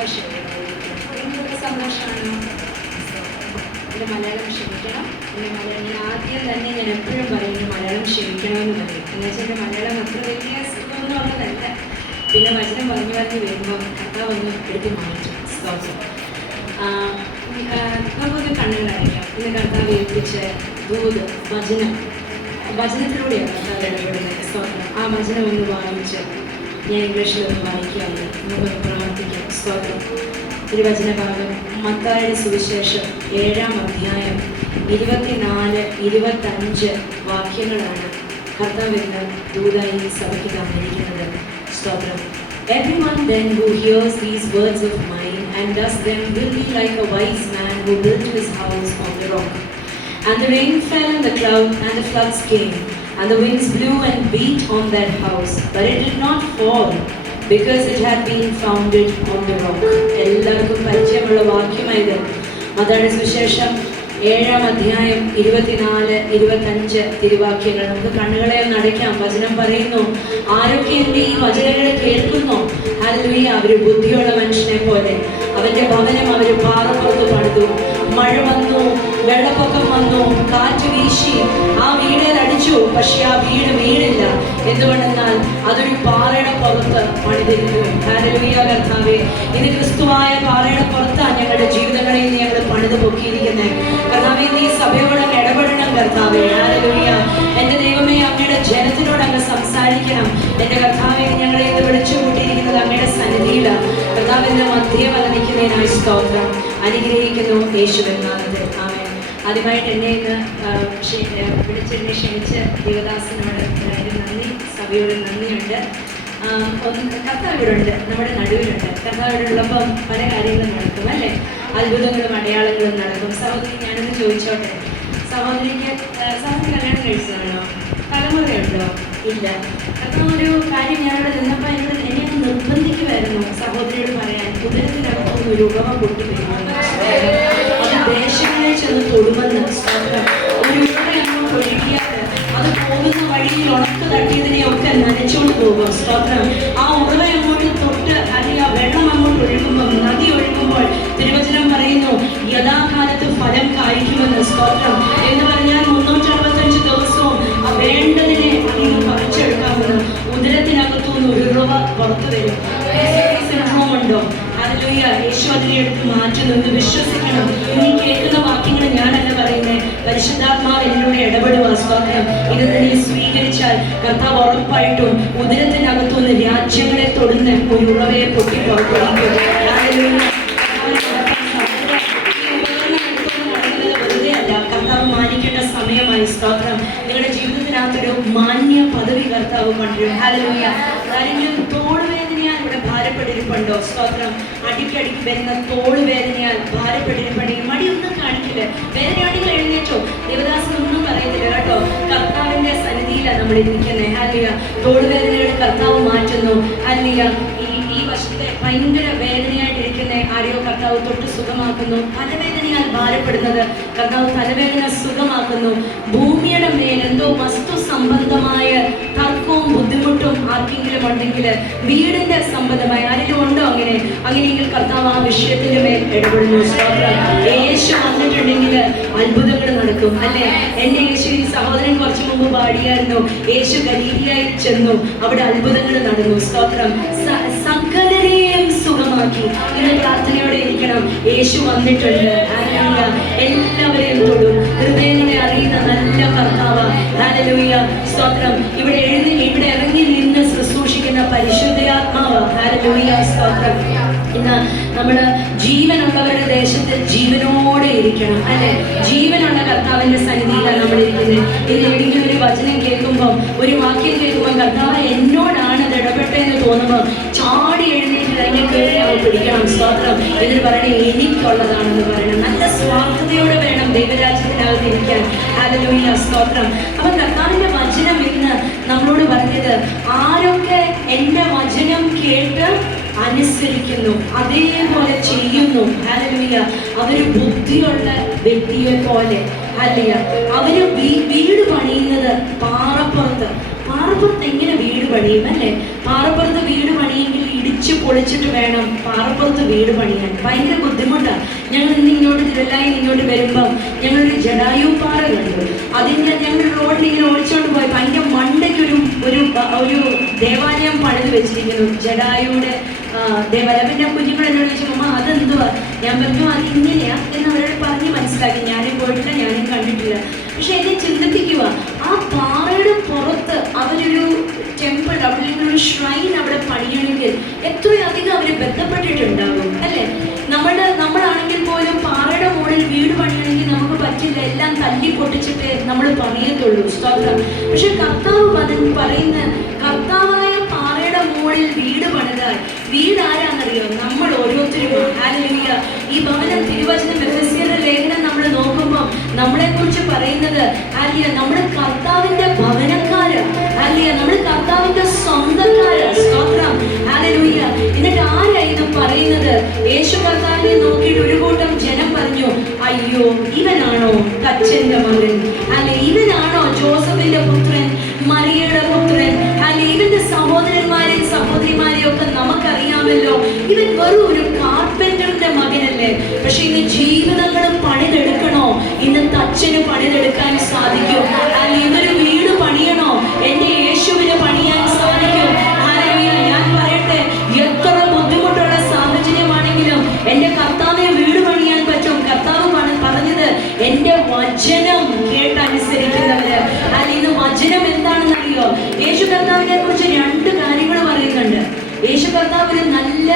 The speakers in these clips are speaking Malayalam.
സന്തോഷമായിരിക്കും. നിങ്ങൾക്ക് സന്തോഷമാണോ? എൻ്റെ മലയാളം ക്ഷമിക്കണം. ഞാൻ ആദ്യം തന്നെ ഞാൻ എപ്പോഴും പറയുന്നു മലയാളം ക്ഷമിക്കണമെന്ന് പറയും. എന്ന് വെച്ചാൽ എൻ്റെ മലയാളം അത്ര വലിയ സുഖമൊന്നും ഉള്ളതല്ല. പിന്നെ വചനം പറഞ്ഞു വരുമ്പോൾ കർത്താവ് ഒന്ന് എടുത്ത് മാറ്റും. സ്തോത്രം. നമുക്കൊന്ന് കണ്ണുകളടയ്ക്കാം. ഇന്ന് കർത്താവ് ഏൽപ്പിച്ച് ദൂത് വചനത്തിലൂടെയാണ് കർത്താവ് ഇടപെടുന്നത്. സ്തോത്രം. ആ വചനം ഒന്ന് വായിച്ച് ഞാൻ ഇംഗ്ലീഷിലൊന്ന് വായിക്കുകയാണ്. നമുക്കൊന്ന് പ്രാർത്ഥിക്കാം. സ്തോത്രം. ഒരു വചനഭാഗം മത്തായിയുടെ സുവിശേഷം 7-ാം അധ്യായം 24-25 വാക്യങ്ങളാണ് കർത്താവ് ഇന്ന് ദൂതായി സഭയ്ക്ക് തന്നിരിക്കുന്നത്. സ്തോത്രം. Everyone then who hears these words of mine and does them will be like a wise man who built his house on the rock. And the rain fell and the cloud and the floods came, and the winds blew and beat on that house, but it did not fall, because it had been founded on the rock. എല്ലാവർക്കും പരിചയമുള്ള വാക്യമായത്. മത്തായിയുടെ സുവിശേഷം 7-ാം അധ്യായം 24-25 തിരുവാക്യങ്ങൾ. നമുക്ക് കണ്ണുകളെ ഒന്ന് അടയ്ക്കാം. വചനം പറയുന്നു, ആരൊക്കെ എൻ്റെ ഈ വചനങ്ങളെ കേൾക്കുന്നോ, ഹല്ലേലൂയ, അവര് ബുദ്ധിയുള്ള മനുഷ്യനെ പോലെ അവന്റെ ഭവനം അവര് പാറപ്പുറത്ത് പണിതു. മഴ വന്നു, വെള്ളപ്പൊക്കം വന്നു, കാറ്റ് വീശി ആ വീടിൽ അടിച്ചു, പക്ഷെ ആ വീട് വീണില്ല. എന്തുകൊണ്ടെന്നാൽ അതൊരു പാറയുടെ പുറത്ത് പണിതിരുന്നു. ഹല്ലേലൂയ കർത്താവേ, ഇത് ക്രിസ്തുവായ പാറയുടെ പുറത്താണ് ഞങ്ങളുടെ ജീവിതങ്ങളിൽ ഞങ്ങൾ പണിത് പൊക്കിയിരിക്കുന്നത്. കർത്താവേ, നീ സഭയോട് അങ്ങ് ഇടപെടണം കർത്താവേ. ഹല്ലേലൂയ. എൻ്റെ ദൈവമേ, അങ്ങയുടെ ജനത്തിനോട് അങ്ങ് സംസാരിക്കണം. എൻ്റെ കർത്താവേ, ഞങ്ങളെ ഇത് വിളിച്ചു കൂട്ടിയിരിക്കുന്നത് അങ്ങയുടെ സന്നിധിയിലാണ്. കർത്താവിൻ്റെ മധ്യേ വന്നിരിക്കുന്നതിനായി സ്തോത്രം. അനുഗ്രഹിക്കുന്നു യേശുവിൻ നാമത്തിൽ. ആമേൻ. ആദ്യമായിട്ട് എന്നെ ഇന്ന് വിളിച്ചെന്നെ ക്ഷണിച്ച് ദേവദാസനോട് നന്ദി, സഭയോട് നന്ദിയുണ്ട്. കർത്താവ് ഇവിടെ ഉണ്ട്, നമ്മുടെ നടുവിലുണ്ട്. കർത്താവ് ഇവിടെ ഉള്ളപ്പം പല കാര്യങ്ങളും നടക്കും അല്ലേ? അത്ഭുതങ്ങളും അടയാളങ്ങളും നടക്കും. സഹോദരി, ഞാനൊന്ന് ചോദിച്ചോട്ടെ, സഹോദരിക്ക് കല്യാണം കഴിച്ചതാണോ? തലമുറയുണ്ടോ? ഇല്ല. കർത്താവ് ഒരു കാര്യം ഞാനിവിടെ നിന്നപ്പോൾ എന്നെ നിർബന്ധിക്കുമായിരുന്നു സഹോദരിയോട് പറയാൻ. ഉദരത്തിനകത്തൊന്ന് ഒരു ഉപമ പൊട്ടിപ്പിടിക്കുന്നു. അത് ദേശങ്ങളിൽ ചെന്ന് തൊടുമെന്ന്. ഒരു ഉറവയൊന്നും ഒഴുകിയാൽ അത് പോകുന്ന വഴിയിൽ ഉണക്ക് തട്ടിയതിനെയൊക്കെ നനച്ചുകൊണ്ട് പോകും. സ്തോത്രം. ആ ഉറവ അങ്ങോട്ട് തൊട്ട് അല്ലെങ്കിൽ ആ വെള്ളം അങ്ങോട്ട് ഒഴുകുമ്പോൾ, നദി ഒഴുകുമ്പോൾ തിരുവചനം പറയുന്നു യഥാകാലത്ത് ഫലം കായ്ക്കുമെന്ന്. സ്തോത്രം. എന്ന് പറഞ്ഞാൽ 365 ദിവസവും ആ വേണ്ടതിനെ അധികം പറിച്ചെടുക്കാമെന്ന്. ഉദരത്തിനകത്തുനിന്ന് ഒരു ഉറവ പുറത്തു വരും. സിൻഡ്രോം ഉണ്ടോ? ഹല്ലേലൂയ. യേശു അതിനെ എടുത്ത് മാറ്റുന്നു. വിശ്വസിക്കണം. ഇനി കേൾക്കുന്ന വാക്യങ്ങൾ ഞാനല്ല പറയുന്നത്, പരിശുദ്ധാത്മാവ് എന്നിലൂടെ ഇടപെടുക. സ്തോത്രം. ഇത് തന്നെ സ്വീകരിച്ചാൽ കർത്താവ് ഉറപ്പായിട്ടും ഉദരത്തിനകത്തുനിന്ന് രാജ്യങ്ങളെ തൊടുന്ന ഒരു ഉറവയെ പൊട്ടി പുറപ്പെടുവിക്കും. വെറുതെ അല്ല, കർത്താവ് മാനിക്കേണ്ട സമയമായി. സ്തോത്രം. നിങ്ങളുടെ ജീവിതത്തിനകത്തൊരു മാന്യ പദവി കർത്താവ് കൊണ്ടുവരും. ഹല്ലേലൂയ. ആരെങ്കിലും തോളുവേദനയാൽ ഇവിടെ ഭാരപ്പെട്ടിരിപ്പുണ്ടോ? സ്തോത്രം. അടിക്കടിക്ക് വരുന്ന തോളുവേദനയാൽ ഭാരപ്പെട്ടിരിപ്പുണ്ടെങ്കിൽ മടിയൊന്നും കാണിക്കില്ല. വേദനയാണെങ്കിൽ എഴുന്നേറ്റോ. ദേവദാസനൊന്നും പറയത്തില്ല കേട്ടോ. കർത്താവിന്റെ സന്നിധിയിലാണ് നമ്മൾ ഇരിക്കുന്നത്. ഹല്ലേലൂയ. തോളുവേദനകൾ കർത്താവ് മാറ്റുന്നു. ഹല്ലേലൂയ. ഈ വർഷത്തെ ഭയങ്കര വേദനയായിട്ടിരിക്കുന്ന ആരെയോ കർത്താവ് തൊട്ട് സുഖമാക്കുന്നു. തലവേദനയാൽ ഭാരപ്പെടുന്നത് കർത്താവ് തലവേദന സുഖമാക്കുന്നു. ഭൂമിയുടെ മേൽ എന്തോ വസ്തു സംബന്ധമായ തർക്കവും ബുദ്ധിമുട്ടും ആർക്കെങ്കിലും ഉണ്ടെങ്കിൽ, വീടിന്റെ സംബന്ധമായ ആരെങ്കിലും ഉണ്ടോ അങ്ങനെയെങ്കിൽ കർത്താവ് ആ വിഷയത്തിന്റെ മേൽ ഇടപെടുന്നു. യേശു വന്നിട്ടുണ്ടെങ്കിൽ അത്ഭുതങ്ങൾ നടക്കും അല്ലേ? എന്റെ യേശു, ഈ സഹോദരൻ കുറച്ചു മുമ്പ് പാടിയായിരുന്നു, യേശു ഗലീലയായി ചെന്നു, അവിടെ അത്ഭുതങ്ങൾ നടന്നു. സ്തോത്രം. സകലരെയും സുഖമാക്കി. ഇന്ന് പ്രാർത്ഥനയോടെ ഇരിക്കണം. യേശു വന്നിട്ടുണ്ട്. എല്ലാവരെയും തൊടും. ഹൃദയങ്ങളെ അറിയുന്ന നല്ല കർത്താവ്. ഹല്ലേലൂയ. സ്തോത്രം. ഇവിടെ ഇറങ്ങി നിന്ന് ശുശ്രൂഷിക്കുന്ന പരിശുദ്ധാത്മാവ്. ഹല്ലേലൂയ. സ്തോത്രം. ഇന്ന് നമ്മള് ജീവനുള്ളവരുടെ ദേശത്ത് ജീവനോടെ ഇരിക്കണം അല്ലെ? ജീവനുള്ള കർത്താവിന്റെ സന്നിധിയിലാണ് നമ്മൾ ഇരിക്കുന്നത്. ഇത് എവിടെയെങ്കിലും ഒരു വചനം കേൾക്കുമ്പോൾ, ഒരു വാക്യം കേൾക്കുമ്പോൾ കർത്താവ് എന്നോടാണ് ഇത് ഇടപെട്ടതെന്ന് തോന്നുമ്പോൾ ചാടി എഴുന്നേറ്റ് അതിനെ കയറി അവൾ പിടിക്കണം. സ്തോത്രം. എന്നിട്ട് പറയണേ എനിക്കുള്ളതാണെന്ന് പറയണം. നല്ല സ്വാർത്ഥതയോടെ വേണം ദൈവരാജ്യത്തിനകത്ത് ഇരിക്കാൻ. ഹല്ലേലൂയ. സ്തോത്രം. അപ്പൊ കർത്താവിന്റെ വചനം ഇന്ന് നമ്മളോട് പറഞ്ഞത്, ആരൊക്കെ എന്റെ വചനം കേട്ട് അനുസരിക്കുന്നു, അതേപോലെ ചെയ്യുന്നു. ഹല്ലേലൂയ. അവര് ബുദ്ധിയുള്ള വ്യക്തിയെ പോലെ. ഹല്ലേലൂയ. അവര് വീട് പണിയുന്നത് പാറപ്പുറത്ത്. പാറപ്പുറത്ത് എങ്ങനെ വീട് പണിയും അല്ലേ? പാറപ്പുറത്ത് വീട് പണിയെങ്കിൽ ഇടിച്ചു പൊളിച്ചിട്ട് വേണം പാറപ്പുറത്ത് വീട് പണിയാൻ. ഭയങ്കര ബുദ്ധിമുട്ടാണ്. ഞങ്ങൾ ഇന്ന് ഇങ്ങോട്ട് തിരുവല്ലായിൽ ഇങ്ങോട്ട് വരുമ്പം ഞങ്ങളൊരു ജടായു പാറ കണ്ടു. അതിൻ്റെ ഞങ്ങൾ റോഡിൽ ഇങ്ങനെ ഓടിച്ചോണ്ട് പോയപ്പോൾ അതിൻ്റെ മണ്ടയ്ക്ക് ഒരു ദേവാലയം പണിത് വെച്ചിരിക്കുന്നു, ജടായുയുടെ ദേവാലയം. പിന്നെ കുഞ്ഞുങ്ങൾ എന്നോട് ചോദിച്ചു, അമ്മ അതെന്തുവാ? ഞാൻ പറഞ്ഞു അത് ഇങ്ങനെയാ എന്ന് അവരോട് പറഞ്ഞ് മനസ്സിലാക്കി. ഞാനും പോയിട്ടില്ല, ഞാനും കണ്ടിട്ടില്ല. പക്ഷെ എന്നെ ചിന്തിപ്പിക്കുക, ആ പാറയുടെ പുറത്ത് അവരൊരു ടെമ്പിൾ, അവിടെ ഒരു ഷ്രൈൻ അവിടെ പണിയണമെങ്കിൽ എത്രയധികം അവർ ബന്ധപ്പെട്ടിട്ടുണ്ടാകും അല്ലേ? നമ്മളാണെങ്കിൽ പോലും പാറയുടെ മുകളിൽ വീട് പണിയണമെങ്കിൽ നമുക്ക് പറ്റില്ല, എല്ലാം തല്ലി പൊട്ടിച്ചിട്ട് നമ്മൾ പണിയത്തുള്ളൂ. സ്തോത്രം. പക്ഷെ കർത്താവ് പറയുന്ന കർത്താവായ പാറയുടെ മുകളിൽ വീട് പണിതാൽ വീട് ആരാന്നറിയോ? നമ്മൾ ഓരോരുത്തരും. ഹല്ലേലൂയ. ഈ ഭവനം തിരുവചനം എഫെസ്യരുടെ ലേഖനം നമ്മൾ നോക്കുമ്പോൾ നമ്മളെ കുറിച്ച് പറയുന്നത് ഹല്ലേലൂയ, നമ്മുടെ കർത്താവിന്റെ ഭവനക്കാര്, ഹല്ലേലൂയ, നമ്മൾ കർത്താവിന്റെ സ്വന്തക്കാര്. സ്തോത്രം. ഹല്ലേലൂയ. എന്നിട്ട് ആരായിരുന്നു പറയുന്നത്? യേശു കർത്താവിനെ നോക്കിയിട്ട് ഒരു കൂട്ടം ജനം പറഞ്ഞു, അയ്യോ ഇവനാണോ തച്ചന്റെ മകൻ? അല്ലെ, ഇവനാണോ ജോസഫിന്റെ പുത്രൻ, മറിയയുടെ പുത്രൻ? അല്ലെ, ഇവന്റെ സഹോദരന്മാരെയും സഹോദരിമാരെയും ഒക്കെ നമുക്കറിയാമല്ലോ. ഇവൻ വെറും ഒരു കാർപ്പന്ററിന്റെ മകനല്ലേ? പക്ഷെ ഇന്ന് ജീവിതങ്ങൾ പണിതെടുക്കണോ? ഇന്ന് തച്ചന് പണിതെടുക്കാൻ സാധിക്കും. അല്ലെ, ഇന്നൊരു വീട് പണിയണോ? എന്റെ യേശുവിന് പണിയാൻ സാധിക്കും. ഞാൻ പറയട്ടെ, എത്ര ബുദ്ധിമുട്ടുള്ള സാഹചര്യമാണെങ്കിലും എന്റെ കർത്താവിന് വീട് പണിയാൻ പറ്റും. കർത്താവ് പറഞ്ഞത് എന്റെ വചനം കേട്ടനുസരിക്കുന്നവര്. അല്ല, ഇന്ന് വചനം എന്താണെന്ന് അറിയോ? യേശു കർത്താവിനെ കുറിച്ച് 2 കാര്യങ്ങൾ പറയുന്നുണ്ട്. യേശു കർത്താവ് ഒരു നല്ല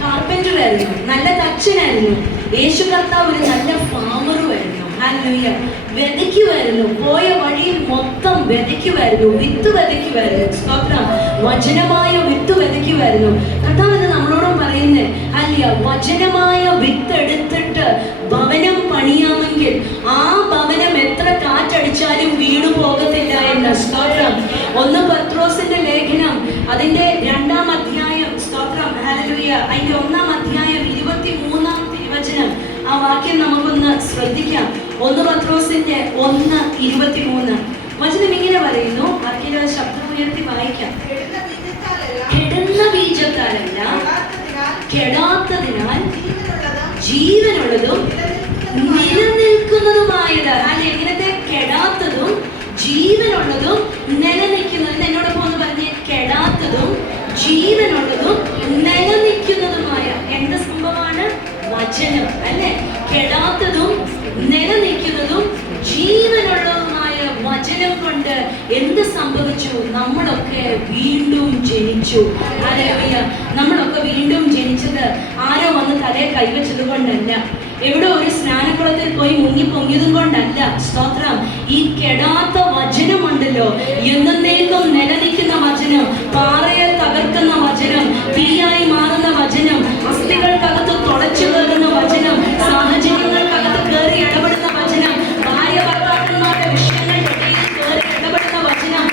കാർപ്പന്റർ ആയിരുന്നു, നല്ല തച്ചനായിരുന്നു. യേശു കർത്താവ് ഒരു നല്ല ഫാമറുമായിരുന്നു. ഹല്ലേലൂയ. വിതയ്ക്കുമായിരുന്നു, പോയ വഴിയിൽ മൊത്തം വിതയ്ക്കുമായിരുന്നു, വിത്ത് വിതയ്ക്കുമായിരുന്നു. സ്തോത്രം. വചനമായ വിത്ത് വിതയ്ക്കുമായിരുന്നു. കർത്താവ് എന്ന് നമ്മളോടും പറയുന്നേ, അല്ല, വചനമായ വിത്ത് എടുത്തിട്ട് ഭവനം പണിയാമെങ്കിൽ ആ ഭവനം എത്ര കാറ്റടിച്ചാലും വീണു പോകത്തില്ല എന്ന്. സ്തോത്രം. 1 പത്രോസിന്റെ ലേഖനം അതിന്റെ 2-ാം അധ്യായം, സ്തോത്രം, ഹല്ലേലൂയ, അതിന്റെ 1-ാം അധ്യായം 23-ാം തിരുവചനം, ആ വാക്യം നമുക്കൊന്ന് ശ്രദ്ധിക്കാം. 1 പത്രോസിന്റെ 1:23 വചനം ഇങ്ങനെ പറയുന്നു. ബാക്കിയുള്ള ശബ്ദം ഉയർത്തി വായിക്കാം. കെടുന്ന ബീജത്താലല്ല, കെടാത്തതിനാൽ ജീവനുള്ളതും നിലനിൽക്കുന്നതുമായത്. അല്ലെ, ഇങ്ങനത്തെ കെടാത്തതും ജീവനുള്ളതും നിലനിൽക്കുന്നതും. എന്നോടൊപ്പം ഒന്ന് പറഞ്ഞ്, കെടാത്തതും ജീവനുള്ളതും നിലനിൽക്കുന്നതുമായ എന്ത് സംഭവമാണ്? വചനം. അല്ലെ, കെടാത്തതും നിലനിൽക്കുന്നതും ജീവനുള്ളതുമായ വചനം കൊണ്ട് എന്ത് സംഭവിച്ചു? നമ്മളൊക്കെ വീണ്ടും ജനിച്ചു. ഹല്ലേലൂയ. നമ്മളൊക്കെ വീണ്ടും ജനിച്ചത് ആരോ വന്ന് തലയെ കൈവച്ചത് കൊണ്ടല്ല, എവിടെ ഒരു സ്നാനക്കുളത്തിൽ പോയി മുങ്ങി പൊങ്ങിയതും കൊണ്ടല്ല. സ്തോത്രം. ഈ കെടാത്ത വചനമുണ്ടല്ലോ, എന്നേക്കും നിലനിൽക്കുന്ന വചനം, പാറയെ തകർക്കുന്ന വചനം, തീയായി മാറുന്ന വചനം, അസ്ഥികൾക്കകത്ത് തുളച്ചു കയറുന്ന വചനം, സാഹചര്യങ്ങൾക്കകത്ത് കയറി ഇടപെടുന്ന വചനം, ഭാര്യ ഭർത്താക്കന്മാരുടെ വിഷയങ്ങൾക്കിടയിൽ കയറി ഇടപെടുന്ന വചനം,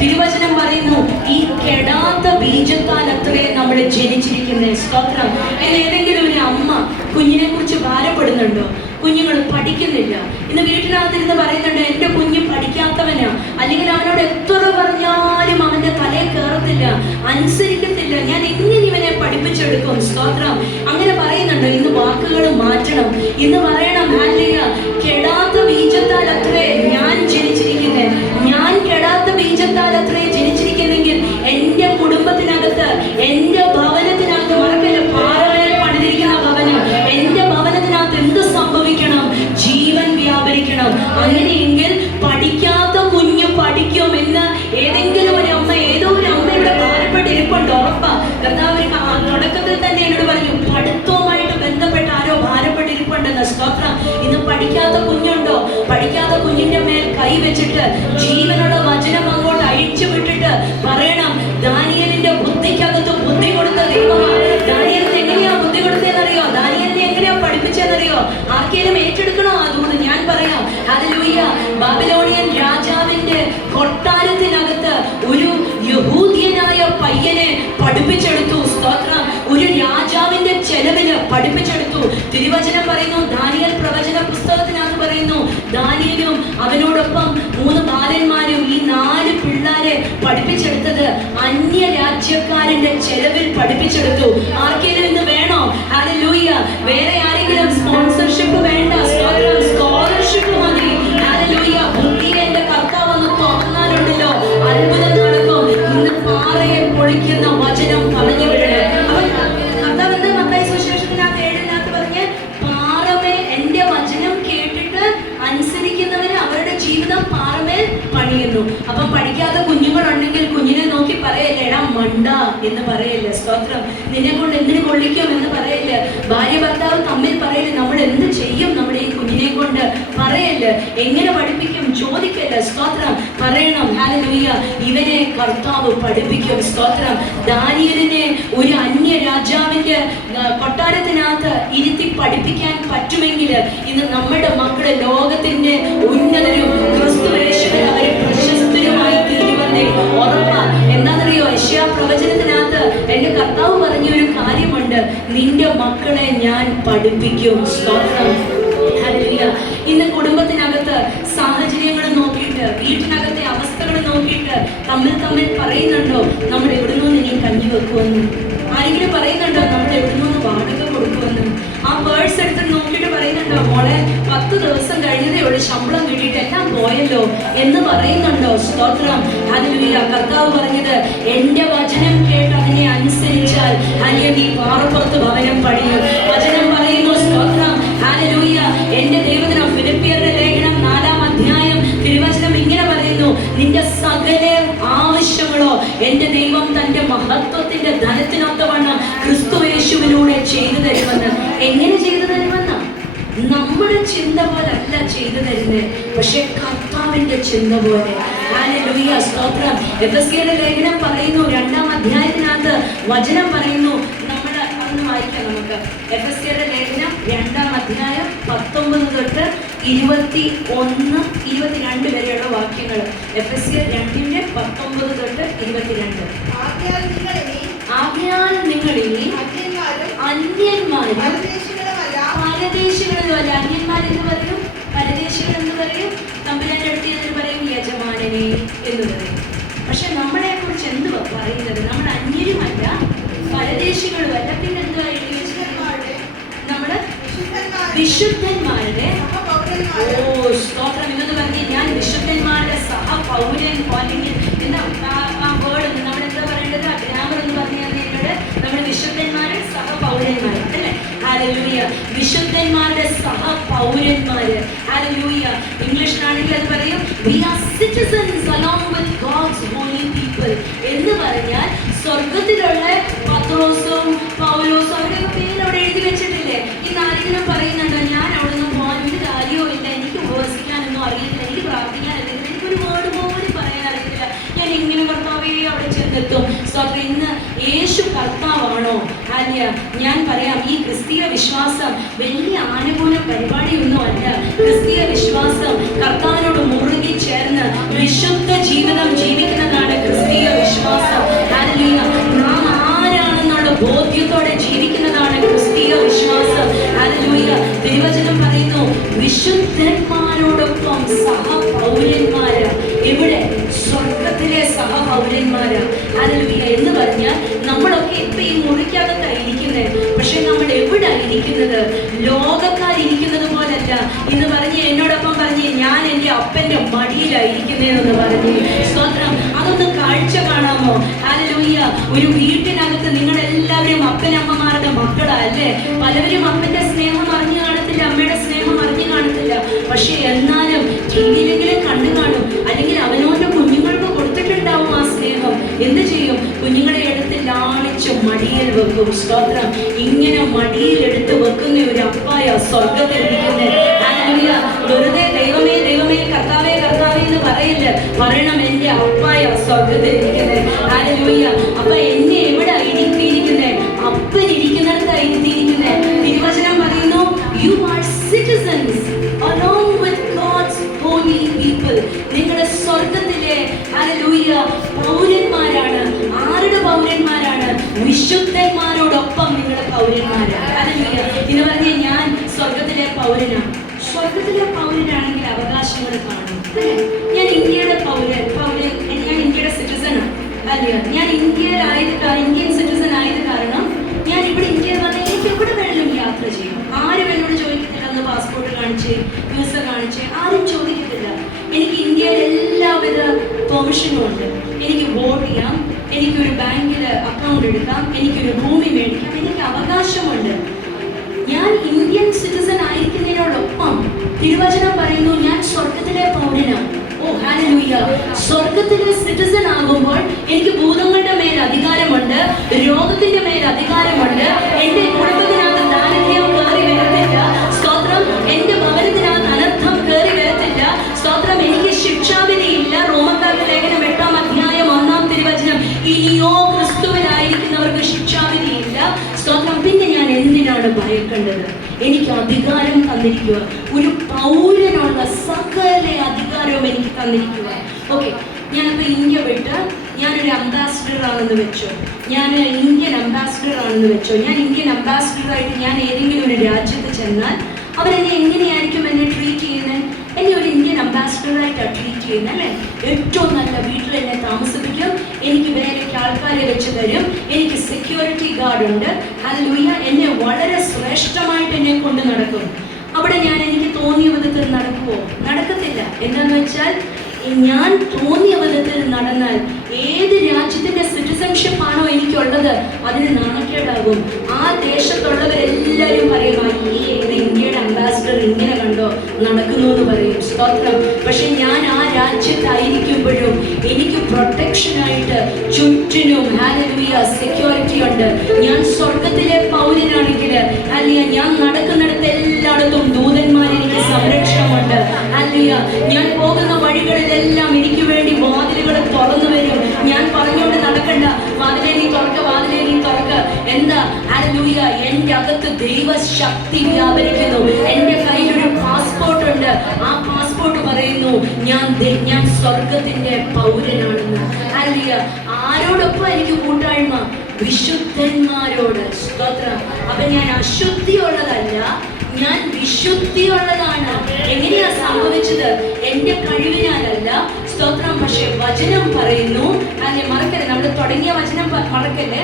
തിരുവചനം പറയുന്നു, ഈ കെടാത്ത ബീജത്താൽ അത്രേ നമ്മൾ ജനിച്ചിരിക്കുന്നത്. സ്തോത്രം. ഏതെങ്കിലും ഒരു അമ്മ കുഞ്ഞിനെ കുറിച്ച് ഭാരപ്പെടുന്നുണ്ടോ? കുഞ്ഞുങ്ങൾ പഠിക്കുന്നില്ല. ഇന്ന് വീട്ടിനകത്തിരുന്ന് പറയുന്നുണ്ട്, എൻ്റെ കുഞ്ഞ് പഠിക്കാത്തവനാ, അല്ലെങ്കിൽ അവനോട് എത്ര പറഞ്ഞാലും അവന്റെ തലയിൽ കയറത്തില്ല, അനുസരിക്കത്തില്ല, ഞാൻ എങ്ങനെ ഇവനെ പഠിപ്പിച്ചെടുക്കും? സ്തോത്രം. അങ്ങനെ പറയുന്നുണ്ടോ? ഇന്ന് വാക്കുകൾ മാറ്റണം. ഇന്ന് പറയണം, ഹല്ലേലൂയ, കെടാത്ത ബീജത്താൽ അത്രേ ഞാൻ ജനിച്ചിരിക്കുന്നത്. ഞാൻ കെടാത്ത ബീജത്താൽ അത്രേ ജനിച്ചിരിക്കുന്നെങ്കിൽ എൻ്റെ കുടുംബത്തിനകത്ത്, എൻ്റെ ഭവനത്തിനകത്ത്, മറക്കല്ല, പാറയിൽ പണിതിരിക്കുന്ന ഭവനം, എൻ്റെ ഭവനത്തിനകത്ത് എന്ത് സംഭവിക്കണം? ജീവൻ വ്യാപരിക്കണം. അങ്ങനെയെങ്കിൽ പഠിക്കാത്ത കുഞ്ഞ് പഠിക്കും എന്ന് ഏതെങ്കിലും ഒരു അമ്മ, ഏതോ ഒരു അമ്മയുടെ ഭാരപ്പെട്ടിരിപ്പുണ്ട്. ഉറപ്പാ. കർത്താവ് തുടക്കത്തിൽ തന്നെ എന്നോട് പറഞ്ഞു, പഠിത്തവുമായിട്ട് ബന്ധപ്പെട്ട് ആരോ ഭാരപ്പെട്ടിരിപ്പുണ്ടെന്ന്. സ്തോത്രം. ഇന്ന് പഠിക്കാത്ത കുഞ്ഞുണ്ടോ? പഠിക്കാത്ത കുഞ്ഞിന്റെ മേൽ കൈ വെച്ചിട്ട് ജീവനുള്ള വചനം അങ്ങോട്ട് അഴിച്ചു വിട്ടിട്ട് പറയണം, ദാനിയേലിന്റെ ബുദ്ധിക്കകത്ത് ബുദ്ധി കൊടുത്ത ദൈവമാണ്. ദാനിയേലിന് എങ്ങനെയാ ബുദ്ധി കൊടുത്തതെന്നറിയോ? ദാനിയേലിനെ എങ്ങനെയാ പഠിപ്പിച്ചതെന്നറിയോ? ആർക്കെങ്കിലും ഏറ്റെടുക്കണോ? അതുകൊണ്ട് ഞാൻ പറയാം. ഹല്ലേലൂയ. ബാബിലോണിയൻ രാജാവിന്റെ കൊട്ടാരത്തിനകത്ത് ഒരു പയ്യനെ പഠിപ്പിച്ചെടുത്തു. സ്തോത്രം. ഒരു രാജാവിന്റെ ചെലവില് പഠിപ്പിച്ചെടുത്തു. തിരുവചനം പറയുന്നു, ദാനിയേൽ പ്രവചന പുസ്തകത്തിനകത്ത് പറയുന്നു, ദാനിയേലും അവനോടൊപ്പം 3 ബാലന്മാരും ഈ 4 പിള്ളേരെ പഠിപ്പിച്ചെടുത്തത് അന്യ രാജ്യക്കാരന്റെ ചെലവിൽ പഠിപ്പിച്ചെടുത്തു. ആർക്കെങ്കിലും ഇന്ന് വേണോ? ഹല്ലേലൂയ. വേറെ ആരെങ്കിലും സ്പോൺസർഷിപ്പ് വേണ്ട. സ്തോത്രം. സ്കോളർഷിപ്പ് മതി. ഹല്ലേലൂയ. ബുദ്ധിയെ എന്റെ കർത്താവ് ഒന്ന് തുറന്നാലുണ്ടല്ലോ അത്ഭുതം നടക്കും. ഇന്ന് പാറയെ പൊളിക്കുന്ന വചനം പറഞ്ഞു വിടണേ. അപ്പൊ കർത്താവ് എന്താ മത്തായി സുവിശേഷത്തിനകത്ത് 7-നകത്ത് പറഞ്ഞ്, പാറമേ എന്റെ വചനം കേട്ടിട്ട് അനുസരിക്കുന്നവര് അവരുടെ ജീവിതം പാറമേൽ പണിയുന്നു. അപ്പൊ പഠിക്കാത്ത കുഞ്ഞുങ്ങളുണ്ടെങ്കിൽ കുഞ്ഞിനെ നോക്കി പറയല്ലേ, എടാ മണ്ട എന്ന് പറയല്ലേ. സ്തോത്രം. നിന്നെ കൊണ്ട് എന്തിനു കൊള്ളിക്കും എന്ന് പറയല്ലേ. ഭാര്യ ഭർത്താവ് തമ്മിൽ പറയല്ലേ, നമ്മൾ എന്ത് ചെയ്യും നമ്മുടെ ഈ കുഞ്ഞിനെ കൊണ്ട് പറയല്ലേ. എങ്ങനെ പഠിപ്പിക്കും ചോദിക്കല്ല. സ്തോത്രം. പറയണം. ഹല്ലേലൂയ. ഇവനെ കർത്താവ് പഠിപ്പിക്കും. സ്തോത്രം. ദാനിയേലിനെ ഒരു അന്യ രാജാവിന്റെ കൊട്ടാരത്തിനകത്ത് ഇരുത്തി പഠിപ്പിക്കാൻ പറ്റുമെങ്കിൽ ഇന്ന് നമ്മുടെ മക്കളെ ലോകത്തിന്റെ ഉന്നതരും ക്രിസ്തുയേശുവിൽ അവരെ പ്രശസ്തരുമായി തീരുമെന്നേ ഉറപ്പാ. എന്താണെന്നറിയോ? യെശയ്യാ പ്രവചനത്തിനകത്ത് എന്റെ കർത്താവ് പറഞ്ഞൊരു കാര്യമുണ്ട്, നിന്റെ മക്കളെ ഞാൻ പഠിപ്പിക്കും. സ്തോത്രം. ഹല്ലേലൂയ. ഇന്ന് കുടുംബത്തിനകത്ത് സാഹചര്യങ്ങൾ നോക്കിയിട്ട്, വീട്ടിനകത്തെ അവസ്ഥകൾ നോക്കിയിട്ട് തമ്മിൽ പറയുന്നുണ്ടോ നമ്മൾ എവിടുന്നോ ഇനി കഞ്ഞി വെക്കുമെന്ന്? ആരെങ്കിലും പറയുന്നുണ്ടോ നമ്മൾ എവിടുന്നോ വാടക കൊടുക്കുമെന്ന്? ആ പേഴ്സ് എടുത്ത് നോക്കിയിട്ട് പറയുന്നുണ്ടോ, മോളെ 10 ദിവസം കഴിഞ്ഞതേ ഉള്ളൂ, ശമ്പളം കിട്ടിയിട്ട് എല്ലാം പോയല്ലോ എന്ന് പറയുന്നുണ്ടോ? സ്തോത്രം. ഹല്ലേലൂയ. കർത്താവ് പറഞ്ഞത്, എന്റെ വചനം കേട്ട് അതിനെ അനുസരിച്ചാൽ ഹല്ലേലൂയ നീ പാറപ്പുറത്ത് ഭവനം പണിയും. വചനം പറയുന്നു. സ്തോത്രം. ഹല്ലേലൂയ. എന്റെ ദൈവത്തിനും ഫിലിപ്പിയരുടെ ലേഖനം 4-ാം അധ്യായം തിരുവചനം ഇങ്ങനെ പറയുന്നു, നിന്റെ സകല ആവശ്യങ്ങളോ എന്റെ ദൈവം തന്റെ മഹത്വത്തിന്റെ ധനത്തിനൊത്തവണ്ണം ക്രിസ്തുയേശുവിലൂടെ ചെയ്തു തരുമെന്ന്. എങ്ങനെ ചെയ്തു തരുമെന്ന്? നമ്മുടെ ചിന്ത പോലല്ല ചെയ്തു തരുന്നത്, പക്ഷെ കർത്താവിന്റെ ചിന്ത പോലെ. ഹല്ലേലൂയ. സ്തോത്രം. എഫെസ്യരുടെ ലേഖനം പറയുന്നു, 2-ാം അധ്യായത്തിനകത്ത് വചനം പറയുന്നു, നമ്മുടെ അന്ന് വായിക്കാം നമുക്ക്. എഫെസ്യരുടെ ലേഖനം 2-ാം അധ്യായം 19 തൊട്ട് 21, 22 വരെയുള്ള വാക്യങ്ങൾ. എഫെസ്യർ 2-ന്റെ 19 തൊട്ട് 22. ആകയാൽ നിങ്ങളിനി അന്യന്മാരും പരദേശികളുമല്ല. അന്യന്മാരെന്ന് പറയും, പരദേശികൾ എന്ന് പറയും, തമ്പുരാന്റെ അടുത്ത് എന്ന് പറയും, യജമാനനെ എന്ന് പറയും. പക്ഷെ നമ്മളെ കുറിച്ച് എന്തുവാ പറയുന്നത്? നമ്മൾ അന്യരുമല്ല പരദേശികളുമല്ല, പിന്നെ എന്തുവാ എഴുതി വെച്ചിട്ട്? നമ്മുടെ വിശുദ്ധന്മാരുടെ സ്തോത്രം എന്ന് പറഞ്ഞ്, ഞാൻ വിശുദ്ധന്മാരുടെ സഹപൗരൻ. അല്ലെങ്കിൽ എന്താ ആ വേർഡ് നമ്മൾ എന്താ പറയേണ്ടത്? ഗ്രാമർ എന്ന് പറഞ്ഞു എന്നോട്, നമ്മുടെ വിശുദ്ധന്മാരുടെ സഹപൗരന്മാർ അല്ലേ? ഹല്ലേലൂയ. വിശുദ്ധന്മാരുടെ സഹപൗരന്മാര്. ഹല്ലേലൂയ. ഇംഗ്ലീഷിലാണെങ്കിൽ അത് പറയും, we are citizens along with God's holy people എന്ന് പറഞ്ഞാൽ സ്വർഗത്തിലുള്ള പത്രോസും പൗലോസും അവരൊക്കെ പേര് അവിടെ എഴുതി വെച്ചിട്ടില്ലേ? ഇന്ന് ആരെങ്കിലും പറയുന്നുണ്ടോ, ഞാൻ അവിടെ നിന്ന് പോകാൻ ഒരു കാര്യവും ഇല്ല, എനിക്ക് ഉപവസിക്കാനൊന്നും അറിയില്ല, എനിക്ക് പ്രാർത്ഥിക്കാൻ അറിയില്ല, എനിക്കൊരു വേർഡ് പോലും പറയാൻ അറിയില്ല, ഞാൻ ഇങ്ങനെ കർത്താവേ അവിടെ ചെന്നെത്തും. സ്തോത്രം. ഇന്ന് യേശു കർത്താവാണോ? അല്ല. ഞാൻ പറയാം, ഈ ക്രിസ്തീയ വിശ്വാസം വലിയ ആനുകൂല പരിപാടിയൊന്നും അല്ല. ക്രിസ്തീയ വിശ്വാസം കർത്താവിനോട് മുറുകി ചേർന്ന് വിശുദ്ധ ജീവിതം ജീവിക്കുന്നതാണ് ക്രിസ്തീയ വിശ്വാസം. ഹല്ലേലൂയ. നാം ആരാണെന്നുള്ള ബോധ്യത്തോടെ ജീവിക്കുന്നതാണ് ക്രിസ്തീയ വിശ്വാസം. ഹല്ലേലൂയ. തിരുവചനം പറയുന്നു, വിശുദ്ധന്മാരോടൊപ്പം സഹപൗരന്മാര്. ഇവിടെ സ്വർഗത്തിലെ സഹപൗരന്മാര്. ഹല്ലേലൂയ. എന്ന് പറഞ്ഞാൽ നമ്മളൊക്കെ ഇപ്പൊ ഈ മുറിക്കകത്തായിരിക്കുന്നത്, പക്ഷെ നമ്മൾ എവിടെ ഇരിക്കുന്നത്? ലോകക്കാരിക്കുന്നത് പോലല്ല. ഇന്ന് പറഞ്ഞ് എന്നോടൊപ്പം പറഞ്ഞ്, ഞാൻ എൻ്റെ അപ്പന്റെ മടിയിലായിരിക്കുന്നതെന്ന് പറഞ്ഞു. സ്തോത്രം. അതൊന്ന് കാഴ്ച കാണാമോ? ഹല്ലേലൂയ. ഒരു വീട്ടിനകത്ത് നിങ്ങളെല്ലാവരും അപ്പനമ്മമാരുടെ മക്കളാ അല്ലേ? പലവരും അപ്പന്റെ സ്നേഹം അറിഞ്ഞു കാണത്തില്ല, അമ്മയുടെ സ്നേഹം അറിഞ്ഞു കാണത്തില്ല. പക്ഷെ എന്നാലും ടിവിയിലെങ്കിലും കണ്ടു കാണും, അല്ലെങ്കിൽ അവനവന്റെ കുഞ്ഞുങ്ങൾക്ക് കൊടുത്തിട്ടുണ്ടാവും ആ സ്നേഹം. എന്ത് ചെയ്യും? കുഞ്ഞുങ്ങളെ എടുത്ത് ലാളിച്ച് മടിയിൽ വെക്കും. സ്തോത്രം. ഇങ്ങനെ മടിയിൽ എടുത്ത് വെക്കുന്ന ഒരു അപ്പായ സ്വർഗത്തിൽ ഇരിക്കുന്നത്. ഹല്ലേലൂയ. വെറുതെ ദൈവമേ ദൈവമേ കർത്താവേ കർത്താവേ എന്ന് പറയില്ല, പറയണം എൻ്റെ അപ്പായ സ്വർഗത്തിൽ ഇരിക്കുന്നത്. ഹല്ലേലൂയ. അപ്പൊ എന്നെ എവിടെ ഇരുത്തിയിരിക്കുന്നത്? അപ്പൻ ഇരിക്കുന്നിടത്താ ഇരുത്തിയിരിക്കുന്നത്. തിരുവചനം പറയുന്നു, you are citizens along with God's holy people. നിങ്ങളുടെ സ്വർഗത്തിലെ ഹല്ലേലൂയ പൗരന്മാരാണ്. ആരുടെ പൗരന്മാർ? പൗരന്മാരാണ്. ഹല്ലേലൂയ. ഇത് പറഞ്ഞ ഞാൻ സ്വർഗത്തിലെ പൗരനാണ്. സ്വർഗത്തിലെ പൗരനാണെങ്കിൽ അവകാശങ്ങൾ കാണും. ഞാൻ ഇന്ത്യയുടെ പൗരൻ, ഞാൻ ഇന്ത്യയുടെ സിറ്റിസണാണ്. അല്ലയോ, ഞാൻ ഇന്ത്യൻ സിറ്റിസൺ ആയത് കാരണം ഞാൻ ഇവിടെ ഇന്ത്യയിൽ വന്നാൽ എനിക്ക് എവിടെ വേണമെങ്കിലും യാത്ര ചെയ്യും. ആരും എന്നോട് ചോദിക്കത്തില്ല അന്ന് പാസ്പോർട്ട് കാണിച്ച് വിസ കാണിച്ച്, ആരും ചോദിക്കത്തില്ല. എനിക്ക് ഇന്ത്യയിൽ എല്ലാവിധ പെർമിഷനും ഉണ്ട്. എനിക്ക് വോട്ട് ചെയ്യാം, എനിക്കൊരു ബാങ്കിൽ അക്കൗണ്ട് എടുക്കാം, എനിക്കൊരു ഭൂമി മേടിക്കാം, എനിക്ക് അവകാശമുണ്ട്. ഞാൻ ഇന്ത്യൻ സിറ്റിസൺ ആയിരിക്കുന്നതിനോടൊപ്പം തിരുവചനം പറയുന്നു ഞാൻ സ്വർഗത്തിലെ പൗരനാണ്. ഓ ഹല്ലേലൂയ. സ്വർഗത്തിലെ സിറ്റിസൺ ആകുമ്പോൾ എനിക്ക് ഭൂതങ്ങളുടെ മേൽ അധികാരമുണ്ട്, രോഗത്തിന്റെ മേൽ അധികാരമുണ്ട്. എന്റെ കുടുംബത്തിനകത്ത് ദാരിദ്ര്യം കയറി വരത്തില്ല. സ്തോത്രം. എന്റെ ഭവനത്തിനകത്ത് അനർത്ഥം കയറി വരത്തില്ല. സ്തോത്രം. എനിക്ക് ശിക്ഷാവിധിയില്ല. റോമക്കാരുടെ ലേഖനം 8-ാം അധ്യായം 1-ാം തിരുവചനം, ഇനിയോ ക്രിസ്തുവിനായിരിക്കുന്നവർക്ക് ശിക്ഷാവിധിയില്ല. സ്തോത്രം. പിന്നെ ഞാൻ എന്തിനാണ് ഭയക്കേണ്ടത്? എനിക്ക് അധികാരം തന്നിരിക്കുക. ഒരു പൗരനുള്ള സകല അധികാരവും എനിക്ക് തന്നിരിക്കുക. ഓക്കെ, ഞാനിപ്പോൾ ഇന്ത്യ വിട്ട് ഞാനൊരു അംബാസിഡർ ആണെന്ന് വെച്ചോ, ഞാൻ ഇന്ത്യൻ അംബാസിഡർ ആണെന്ന് വെച്ചോ. ഞാൻ ഇന്ത്യൻ അംബാസിഡറായിട്ട് ഞാൻ ഏതെങ്കിലും ഒരു രാജ്യത്ത് ചെന്നാൽ അവരെന്നെ എങ്ങനെയായിരിക്കും എന്നെ ട്രീറ്റ് ചെയ്യുന്നത്? എന്നെ ഒരു ഇന്ത്യൻ അംബാസിഡറായിട്ടാണ് ട്രീറ്റ് ചെയ്യുന്നത് അല്ലേ? ഏറ്റവും നല്ല വീട്ടിൽ എന്നെ താമസിപ്പിക്കും, എനിക്ക് വേലയ്ക്ക് ആൾക്കാരെ വെച്ച് തരും, എനിക്ക് സെക്യൂരിറ്റി ഗാർഡ് ഉണ്ട്. ഹല്ലേലൂയ. എന്നെ വളരെ ശ്രേഷ്ഠമായിട്ട് എന്നെ കൊണ്ട് നടക്കും. അവിടെ ഞാൻ എനിക്ക് തോന്നിയ വിധത്തിൽ നടക്കുമോ? നടക്കത്തില്ല. എന്താന്ന് വെച്ചാൽ ഞാൻ തോന്നിയ വിധത്തിൽ നടന്നാൽ ഏത് രാജ്യത്തിന്റെ സിറ്റിസൺഷിപ്പ് ആണോ എനിക്കുള്ളത് അതിന് നാണക്കേടാകും. ആ ദേശത്തുള്ളവരെല്ലാവരും പറയും, ഇത് ഇന്ത്യയുടെ അംബാസിഡർ ഇങ്ങനെ കണ്ടോ നടക്കുന്നു എന്ന് പറയും. സ്തോത്രം. പക്ഷെ ഞാൻ ആ രാജ്യത്തായിരിക്കുമ്പോഴും എനിക്ക് പ്രൊട്ടക്ഷനായിട്ട് ചുറ്റിനും ഹല്ലേലൂയ സെക്യൂരിറ്റി ഉണ്ട്. ഞാൻ സ്വർഗത്തിലെ പൗരനാണെങ്കിൽ ഹല്ലേലൂയ, ഞാൻ നടക്കുന്നിടത്ത് എല്ലായിടത്തും ദൂതന്മാർ എനിക്ക് സംരക്ഷണമുണ്ട്. ഹല്ലേലൂയ. ഞാൻ പോകുന്ന വഴികളിലെല്ലാം എനിക്ക് വേണ്ടി വാതിലുകൾ തുറന്നു വരും. ഞാൻ പറഞ്ഞുകൊണ്ട് നടക്കണ്ട, വാതിലേ നീ തുറക്ക, വാതിലേ നീ തുറക്ക. എന്താ? ഹല്ലേലൂയ. എൻ്റെ അകത്ത് ദൈവശക്തി വ്യാപരിക്കുന്നു. എൻ്റെ കയ്യിലൊരു പാസ്പോർട്ട് ഉണ്ട്. ആ പാസ്പോർട്ട് പറയുന്നു ഞാൻ സ്വർഗത്തിന്റെ പൗരനാണെന്ന്. ഹല്ലേലൂയ. ആരോടൊപ്പം എനിക്ക് കൂട്ടായ്മ? വിശുദ്ധന്മാരോട്. സ്തോത്രം. അപ്പൊ ഞാൻ അശുദ്ധിയുള്ളതല്ല, ഞാൻ വിശുദ്ധിയുള്ളതാണ്. എങ്ങനെയാ സംഭവിച്ചത്? എന്റെ കഴിവിനാലല്ല. സ്തോത്രം. പക്ഷെ വചനം പറയുന്നു, അല്ലെ മറക്കല്ലേ, നമ്മൾ തുടങ്ങിയ വചനം മറക്കല്ലേ.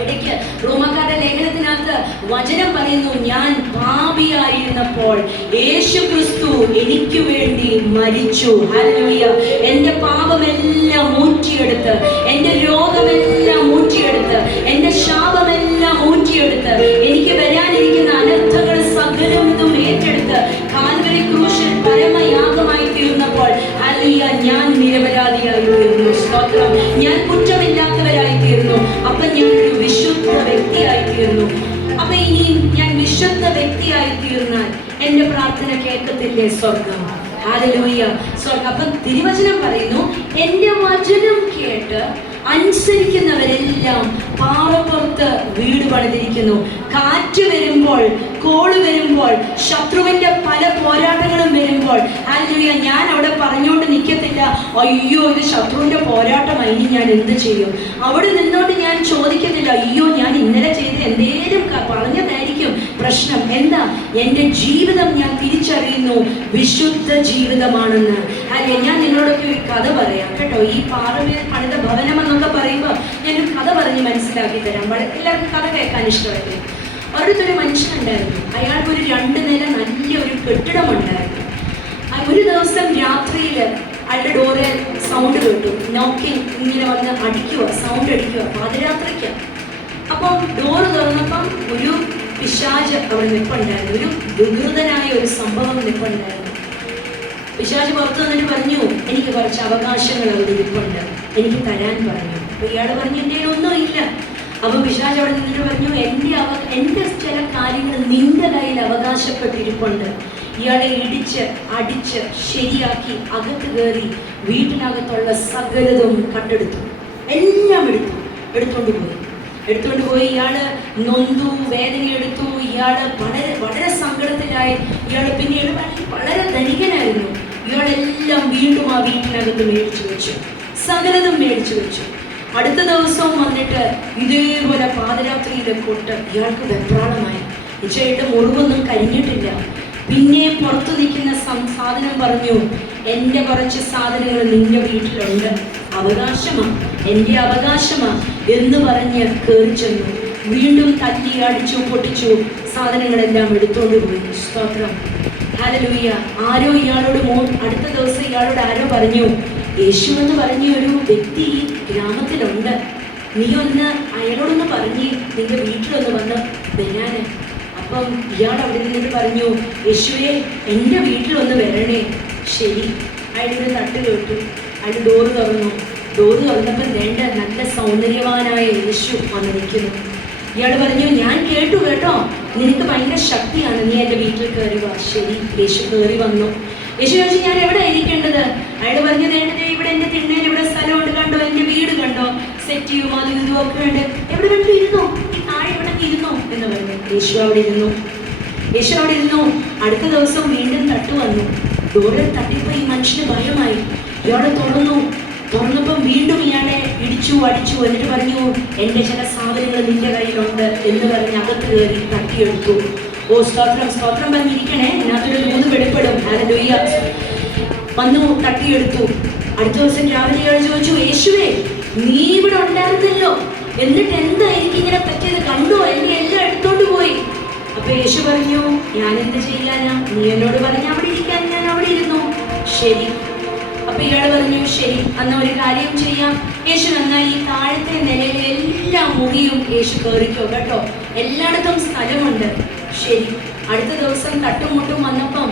ഇടയ്ക്ക് റോമക്കാരുടെ ലേഖനത്തിനകത്ത് വചനം പറയുന്നു, ഞാൻ പാപിയായിരുന്നപ്പോൾ യേശു ക്രിസ്തു എനിക്ക് വേണ്ടി മരിച്ചു. ഹല്ലേലൂയ. എൻ്റെ പാപമെല്ലാം ഊറ്റിയെടുത്ത്, എൻ്റെ രോഗമെല്ലാം ഊറ്റിയെടുത്ത്, എൻ്റെ ശാപമെല്ലാം ഊറ്റിയെടുത്ത്, എനിക്ക് വരാനിരിക്കുന്ന അനർത്ഥങ്ങൾ സകലം ഇതും ഏറ്റെടുത്ത് കാൽവരി ക്രൂശിൽ പരമയാഗമായി തീർന്നപ്പോൾ ഹല്ലേലൂയ, ഞാൻ നിരപരാധിയായി തീർന്നു. സ്തോത്രം. ഞാൻ കുറ്റമില്ലാത്തവരായി തീർന്നു. അപ്പൊ ഞാനൊരു വിശുദ്ധ വ്യക്തിയായി തീർന്നു. അപ്പൊ ഇനി ഞാൻ വിശുദ്ധ വ്യക്തിയായി തീർന്നാൽ എന്റെ പ്രാർത്ഥന കേൾക്കത്തില്ലേ സ്വർഗം? ഹല്ലേലൂയ. സ്വർഗം. അപ്പൊ തിരുവചനം പറയുന്നു, എന്റെ വചനം കേട്ട് അനുസരിക്കുന്നവരെല്ലാം പാറപ്പുറത്ത് വീട് പണിതിരിക്കുന്നു. കാറ്റ് വരുമ്പോൾ, കോള് വരുമ്പോൾ, ശത്രുവിന്റെ പല പോരാട്ടങ്ങളും വരുമ്പോൾ ഹല്ലേലൂയ, ഞാൻ അവിടെ പറഞ്ഞുകൊണ്ട് നിൽക്കത്തില്ല, അയ്യോ ഇത് ശത്രുവിന്റെ പോരാട്ടമായി, ഇനി ഞാൻ എന്ത് ചെയ്യും? അവിടെ നിന്നോണ്ട് ഞാൻ ചോദിക്കത്തില്ല, അയ്യോ ഞാൻ ഇന്നലെ ചെയ്ത് എന്തേലും പറഞ്ഞതായിരിക്കും പ്രശ്നം. എന്താ? എൻ്റെ ജീവിതം ഞാൻ തിരിച്ചറിയുന്നു വിശുദ്ധ ജീവിതമാണെന്ന്. അല്ലെ, ഞാൻ നിങ്ങളോടൊക്കെ ഒരു കഥ പറയാം കേട്ടോ. ഈ പാറമേൽ പണിത ഭവനം എന്നൊക്കെ പറയുമ്പോൾ ഞാനൊരു കഥ പറഞ്ഞ് മനസ്സിലാക്കി തരാം. എല്ലാവർക്കും കഥ കേൾക്കാൻ ഇഷ്ടമല്ലേ? അടുത്തൊരു മനുഷ്യനുണ്ടായിരുന്നു. അയാൾക്ക് ഒരു 2 നില നല്ലൊരു കെട്ടിടമുണ്ടായിരുന്നു. ഒരു ദിവസം രാത്രിയിൽ അയാളുടെ ഡോറിൽ സൗണ്ട് കേട്ടു. നോക്കിങ് ഇങ്ങനെ വന്ന് അടിക്കുക, സൗണ്ട് അടിക്കുക, പാതിരാത്രിക്ക്. അപ്പം ഡോറ് തുറന്നപ്പം ഒരു പിശാച് അവിടെ നിൽപ്പുണ്ടായിരുന്നു. ഒരു വികൃതനായ ഒരു സംഭവം നിൽപ്പുണ്ടായിരുന്നു. പിശാച് പുറത്തു വന്നിട്ട് പറഞ്ഞു, എനിക്ക് കുറച്ച് അവകാശങ്ങൾ അവിടെ ഇരിപ്പുണ്ട്, എനിക്ക് തരാൻ പറഞ്ഞു. അപ്പൊ ഇയാൾ പറഞ്ഞു, എൻ്റെ ഒന്നും ഇല്ല. അപ്പൊ പിശാച് അവിടെ നിന്നിട്ട് പറഞ്ഞു, എൻ്റെ ചില കാര്യങ്ങൾ നിന്റെ കയ്യിൽ അവകാശപ്പെട്ടിരിപ്പുണ്ട്. ഇയാളെ ഇടിച്ച് അടിച്ച് ശരിയാക്കി അകത്ത് കയറി വീട്ടിനകത്തുള്ള സകലതും കണ്ടെടുത്തു. എല്ലാം എടുത്തോണ്ട് പോയി. ഇയാള് നൊന്തു, വേദനയെടുത്തു. ഇയാള് വളരെ വളരെ സങ്കടത്തിലായി. ഇയാള് പിന്നീട് വളരെ ധനികനായിരുന്നു. ഇയാളെല്ലാം വീണ്ടും ആ വീട്ടിനകത്ത് മേടിച്ചു വെച്ചു, സകലതും മേടിച്ചു വെച്ചു. അടുത്ത ദിവസവും വന്നിട്ട് ഇതേപോലെ പാതിരാത്രിയിലെ കൊട്ട് ഇയാൾക്ക് വെപ്രാളമായി. ഇച്ചയുടെ മുറിവൊന്നും കരിഞ്ഞിട്ടില്ല. പിന്നെ പുറത്തു നിൽക്കുന്ന സാധനം പറഞ്ഞു, എൻ്റെ കുറച്ച് സാധനങ്ങൾ നിന്റെ വീട്ടിലുണ്ട്, അവകാശമാണ്, എൻ്റെ അവകാശമാണ് എന്ന് പറഞ്ഞ് കയറി ചെന്നു. വീണ്ടും തല്ലി അടിച്ചു പൊട്ടിച്ചു, സാധനങ്ങളെല്ലാം എടുത്തോണ്ട് പോയി. സ്തോത്രം, ഹല്ലേലൂയ. ആരോ ഇയാളോട് അടുത്ത ദിവസം ഇയാളോട് ആരോ പറഞ്ഞു, യേശു എന്ന് പറഞ്ഞ ഒരു വ്യക്തി ഈ ഗ്രാമത്തിലുണ്ട്, നീ ഒന്ന് അയാളോടൊന്ന് പറഞ്ഞ് നിന്റെ വീട്ടിലൊന്ന് വന്ന് വരാന്. അപ്പം ഇയാൾ അവിടെ നിന്നിട്ട് പറഞ്ഞു, യേശുവേ എൻ്റെ വീട്ടിലൊന്ന് വരണേ. ശരി. അയാളുടെ തട്ട് കേട്ടു. അയാൾ ഡോറ് തുറന്നു. ഡോറ് തുറന്നപ്പോൾ വേണ്ട നല്ല സൗന്ദര്യവാനായ യേശു വന്ന് നിൽക്കുന്നു. ഇയാൾ പറഞ്ഞു, ഞാൻ കേട്ടു കേട്ടോ, നിനക്ക് ഭയങ്കര ശക്തിയാണ്, നീ എൻ്റെ വീട്ടിൽ കയറി വാ. ശരി. യേശു കയറി വന്നു. യേശു ചോദിച്ചു, ഞാൻ എവിടെ ഇരിക്കേണ്ടത്? അയാൾ പറഞ്ഞു, വേണ്ടത് ഇവിടെ എൻ്റെ തിണ്ണയിൽ ഇവിടെ സ്ഥലമുണ്ട്, കണ്ടോ, എൻ്റെ വീട് കണ്ടോ, സെറ്റ് ചെയ്യും അതും ഇതും ഒക്കെ ഉണ്ട്, എവിടെ കണ്ടു ഇരുന്നോ, ഈ താഴെ ഇവിടെ ഇരുന്നോ എന്ന് പറഞ്ഞു. യേശു അവിടെ ഇരുന്നു. യേശു അവിടെ ഇരുന്നു. അടുത്ത ദിവസം വീണ്ടും തട്ടു വന്നു. ഡോറിൽ തട്ടിയപ്പോൾ ഈ മനുഷ്യന് ഭയമായി. ഇയാളെ തുറന്നപ്പം വീണ്ടും ഇയാളെ ഇടിച്ചു അടിച്ചു. എന്നിട്ട് പറഞ്ഞു, എൻ്റെ ചില സാധനങ്ങൾ നിന്റെ കയ്യിലുണ്ട് എന്ന് പറഞ്ഞ് അകത്ത് കയറി തട്ടിയെടുത്തു. ഓ സ്തോത്രം, സ്തോത്രം പറഞ്ഞിരിക്കണേ, അതിനകത്തൊരു ദൂത് വെളിപ്പെടും. ഹല്ലേലൂയ. വന്നു തട്ടിയെടുത്തു. അടുത്ത ദിവസം രാവിലെ ഇയാൾ ചോദിച്ചു, യേശുവേ നീ ഇവിടെ ഉണ്ടായിരുന്നല്ലോ, എന്നിട്ട് എന്താ എനിക്കിങ്ങനെ പറ്റിയത്, കണ്ടോ, എന്നെ എല്ലാം എടുത്തോണ്ട് പോയി. അപ്പൊ യേശു പറഞ്ഞു, ഞാൻ എന്ത് ചെയ്യാനാ, നീ എന്നോട് പറഞ്ഞ അവിടെ ഇരിക്കാൻ, ഞാൻ അവിടെ ഇരുന്നു. ശരി. അപ്പൊ ഇയാൾ പറഞ്ഞു, ശരി, അന്ന് ഒരു കാര്യം ചെയ്യാം. യേശു എന്നാൽ ഈ താഴത്തെ നിലയിൽ എല്ലാ മുറിയും യേശു കയറിക്കോ കേട്ടോ, എല്ലായിടത്തും സ്ഥലമുണ്ട്. ശരി. അടുത്ത ദിവസം തട്ടുമുട്ടും വന്നപ്പം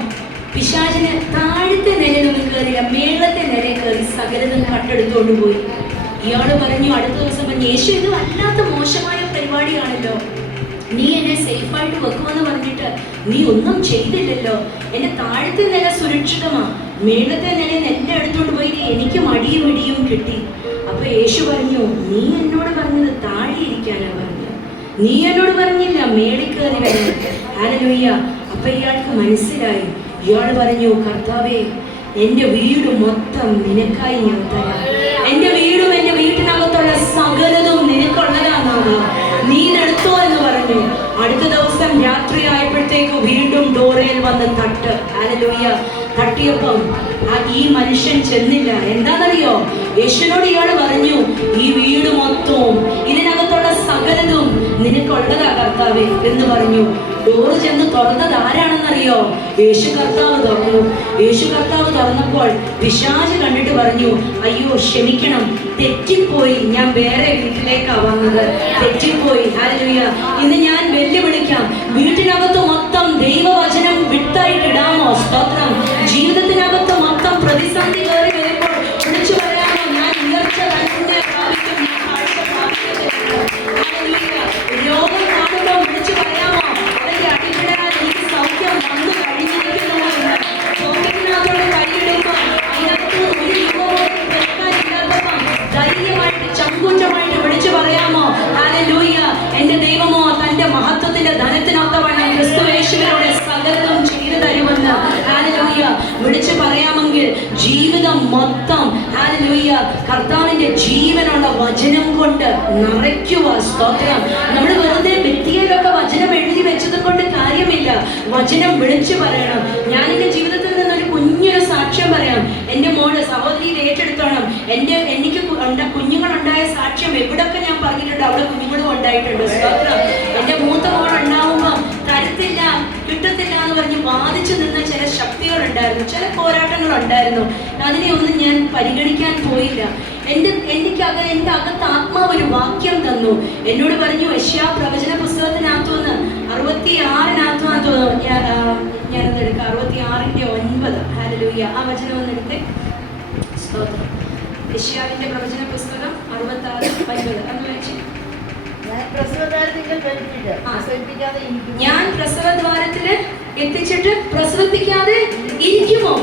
പിശാചിന് താഴത്തെ നിലയിലൊന്നും കയറില്ല, മേളത്തെ നിലയിൽ കയറി സകലതും കട്ടെടുത്തോണ്ട് പോയി. ഇയാള് പറഞ്ഞു, അടുത്ത ദിവസം പറഞ്ഞു, യേശു ഇത് വല്ലാത്ത മോശമായ പരിപാടിയാണല്ലോ, നീ എന്നെ സേഫായിട്ട് വെക്കുമെന്ന് പറഞ്ഞിട്ട് നീ ഒന്നും ചെയ്തില്ലല്ലോ, എന്റെ താഴത്തെ നില സുരക്ഷിതമാ, മേളത്തെ നിലയിൽ എല്ലാം എടുത്തോണ്ട് പോയി എനിക്ക് മടിയും ഇടിയും കിട്ടി. അപ്പൊ യേശു പറഞ്ഞു, നീ എന്നോട് പറഞ്ഞത് താഴെ ഇരിക്കാനാ പറഞ്ഞത്, നീ എന്നോട് പറഞ്ഞില്ല മേളിൽ കയറി വരാൻ. ഹല്ലേലൂയ. അപ്പൊ ഇയാൾക്ക് മനസ്സിലായി. ഇയാൾ പറഞ്ഞു, കർത്താവേ എൻ്റെ വീട് മൊത്തം നിനക്കായി ഞാൻ തരാം, എൻ്റെ വീടും എൻ്റെ വീട്ടിനകത്തുള്ള സകലതും നിനക്കുള്ളതാണോ, നീ ഇതെടുത്തോ എന്ന് പറഞ്ഞു. അടുത്ത ദിവസം രാത്രി ആയപ്പോഴത്തേക്ക് വീണ്ടും ഡോറയിൽ വന്ന് തട്ട്. ഹല്ലേലൂയ. തട്ടിയപ്പം ഈ മനുഷ്യൻ ചെന്നില്ല. എന്താണെന്നറിയോ, യേശുവിനോട് ഇയാൾ പറഞ്ഞു, ഈ വീട് മൊത്തവും ഇതിനകത്തുള്ള സകലതും നിനക്കുള്ളതാ കർത്താവേ എന്ന് പറഞ്ഞു. ഡോറ് ചെന്ന് തുറന്നത് ആരാണെന്നറിയോ, യേശു കർത്താവ് തുറന്നു. യേശു കർത്താവ് തുറന്നപ്പോൾ പിശാച് കണ്ടിട്ട് പറഞ്ഞു, അയ്യോ ക്ഷമിക്കണം, തെറ്റിപ്പോയി, ഞാൻ വേറെ വീട്ടിലേക്കാ വന്നത്, തെറ്റിപ്പോയി. ഹല്ലേലൂയ. ഇന്ന് ഞാൻ വെല്ലുവിളിക്കാം, വീട്ടിനകത്ത് മൊത്തം ദൈവവചനം വിട്ടായിട്ടിടാമോ? സ്തോത്രം. ജീവിതത്തിനകത്ത് മൊത്തം പ്രതിസന്ധി കയറി വരുമ്പോൾ വിളിച്ചു പറയാമോ, ഞാൻ ഉയർച്ച തന്നെ പ്രാപിക്കും, ഞാൻ കാഴ്ച പ്രാപിക്കത്തില്ല. രോഗം കാണുമ്പോൾ വിളിച്ചു പറയാമോ, അവന്റെ അടിപിടാൻ എനിക്ക് സൗഖ്യം വന്നു കഴിഞ്ഞിരിക്കുന്നു എന്ന്. പോക്കറ്റിനകത്തോടെ കൈയിടുമ്പോൾ അതിനകത്ത് ഒരു യുവവും കേൾക്കാനില്ലാത്തപ്പം ധൈര്യമായിട്ട് ചങ്കൂറ്റമായിട്ട് വിളിച്ചു പറയാമോ, ഹല്ലേലൂയ. എന്റെ ദൈവമോ തന്റെ മഹത്വത്തിന്റെ ധനത്തിനൊത്തവണ്ണം ക്രിസ്തുയേശുവിലൂടെ സകലതും ചെയ്തു തരുമെന്ന്. ഹല്ലേലൂയ. വിളിച്ചു പറയാമെങ്കിൽ ജീവിതം മൊത്തം ഹല്ലേലൂയ കർത്താവിന്റെ ജീവനുള്ള വചനം കൊണ്ട് നിറയ്ക്കുക. സ്തോത്രം. നമ്മൾ വെറുതെ ഭിത്തിയിലൊക്കെ വചനം എഴുതി വെച്ചത് കൊണ്ട് കാര്യമില്ല, വചനം വിളിച്ചു പറയണം. ഞാൻ എൻ്റെ ജീവിതത്തിൽ നിന്നൊരു കുഞ്ഞൊരു സാക്ഷ്യം പറയാം. എൻ്റെ മോള് സഹോദരി ഏറ്റെടുത്തോണം. എനിക്ക് കുഞ്ഞുങ്ങളുണ്ടായ സാക്ഷ്യം എവിടൊക്കെ ഞാൻ പറഞ്ഞിട്ടുണ്ട്, അവിടെ കുഞ്ഞുങ്ങളും ഉണ്ടായിട്ടുണ്ട്. സ്തോത്രം. എൻ്റെ മൂത്ത മോൾ ഉണ്ടാവുമ്പോൾ തരത്തില്ല കിട്ടത്തില്ല എന്ന് പറഞ്ഞ് വാദിച്ചു നിന്ന ചില ശക്തികളുണ്ടായിരുന്നു, ചില പോരാട്ടങ്ങളുണ്ടായിരുന്നു. അതിനെ ഒന്നും ഞാൻ പരിഗണിക്കാൻ പോയില്ല. എൻ്റെ അകത്ത് ആത്മാവ് ഒരു വാക്യം തന്നു. എന്നോട് പറഞ്ഞു, യെശയ്യാ പ്രവചന പുസ്തകത്തിനകത്തുനിന്ന് 66 തോന്നുന്നു, ഞാനത് എടുക്കാം, 66:9. ഹല്ലേലൂയ. ആ വചനം ഒന്ന് എടുത്തേ. സ്തോത്രം. യെശയ്യാവിന്റെ പ്രവചന പുസ്തകം 66:9 അന്ന് വെച്ച്. ഞാൻ പ്രസവദ്വാരത്തില് എത്തിച്ചിട്ട് പ്രസവിപ്പിക്കാതെ ഇരിക്കുമോ?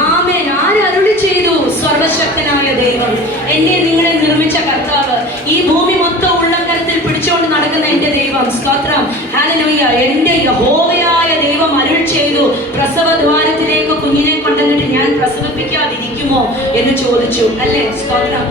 ആമേൻ. ആരരുളി ചെയ്തു? സർവശക്തനായ ദൈവം, എന്നെ നിങ്ങളെ നിർമ്മിച്ച കർത്താവ്, ഈ ഭൂമി മൊത്തം ഉള്ളംകരത്തിൽ പിടിച്ചുകൊണ്ട് നടക്കുന്ന എന്റെ ദൈവം. സ്തോത്രം. ഹല്ലേലൂയ. എന്റെ യഹോവയായ ദൈവം അരുൾ ചെയ്തു, പ്രസവദ്വാരത്തിലേക്ക് കുഞ്ഞിനെ കൊണ്ടുവന്നിട്ട് ഞാൻ പ്രസവിപ്പിക്കാതിരിക്കുമോ എന്ന് ചോദിച്ചു. അല്ലേ? സ്തോത്രം.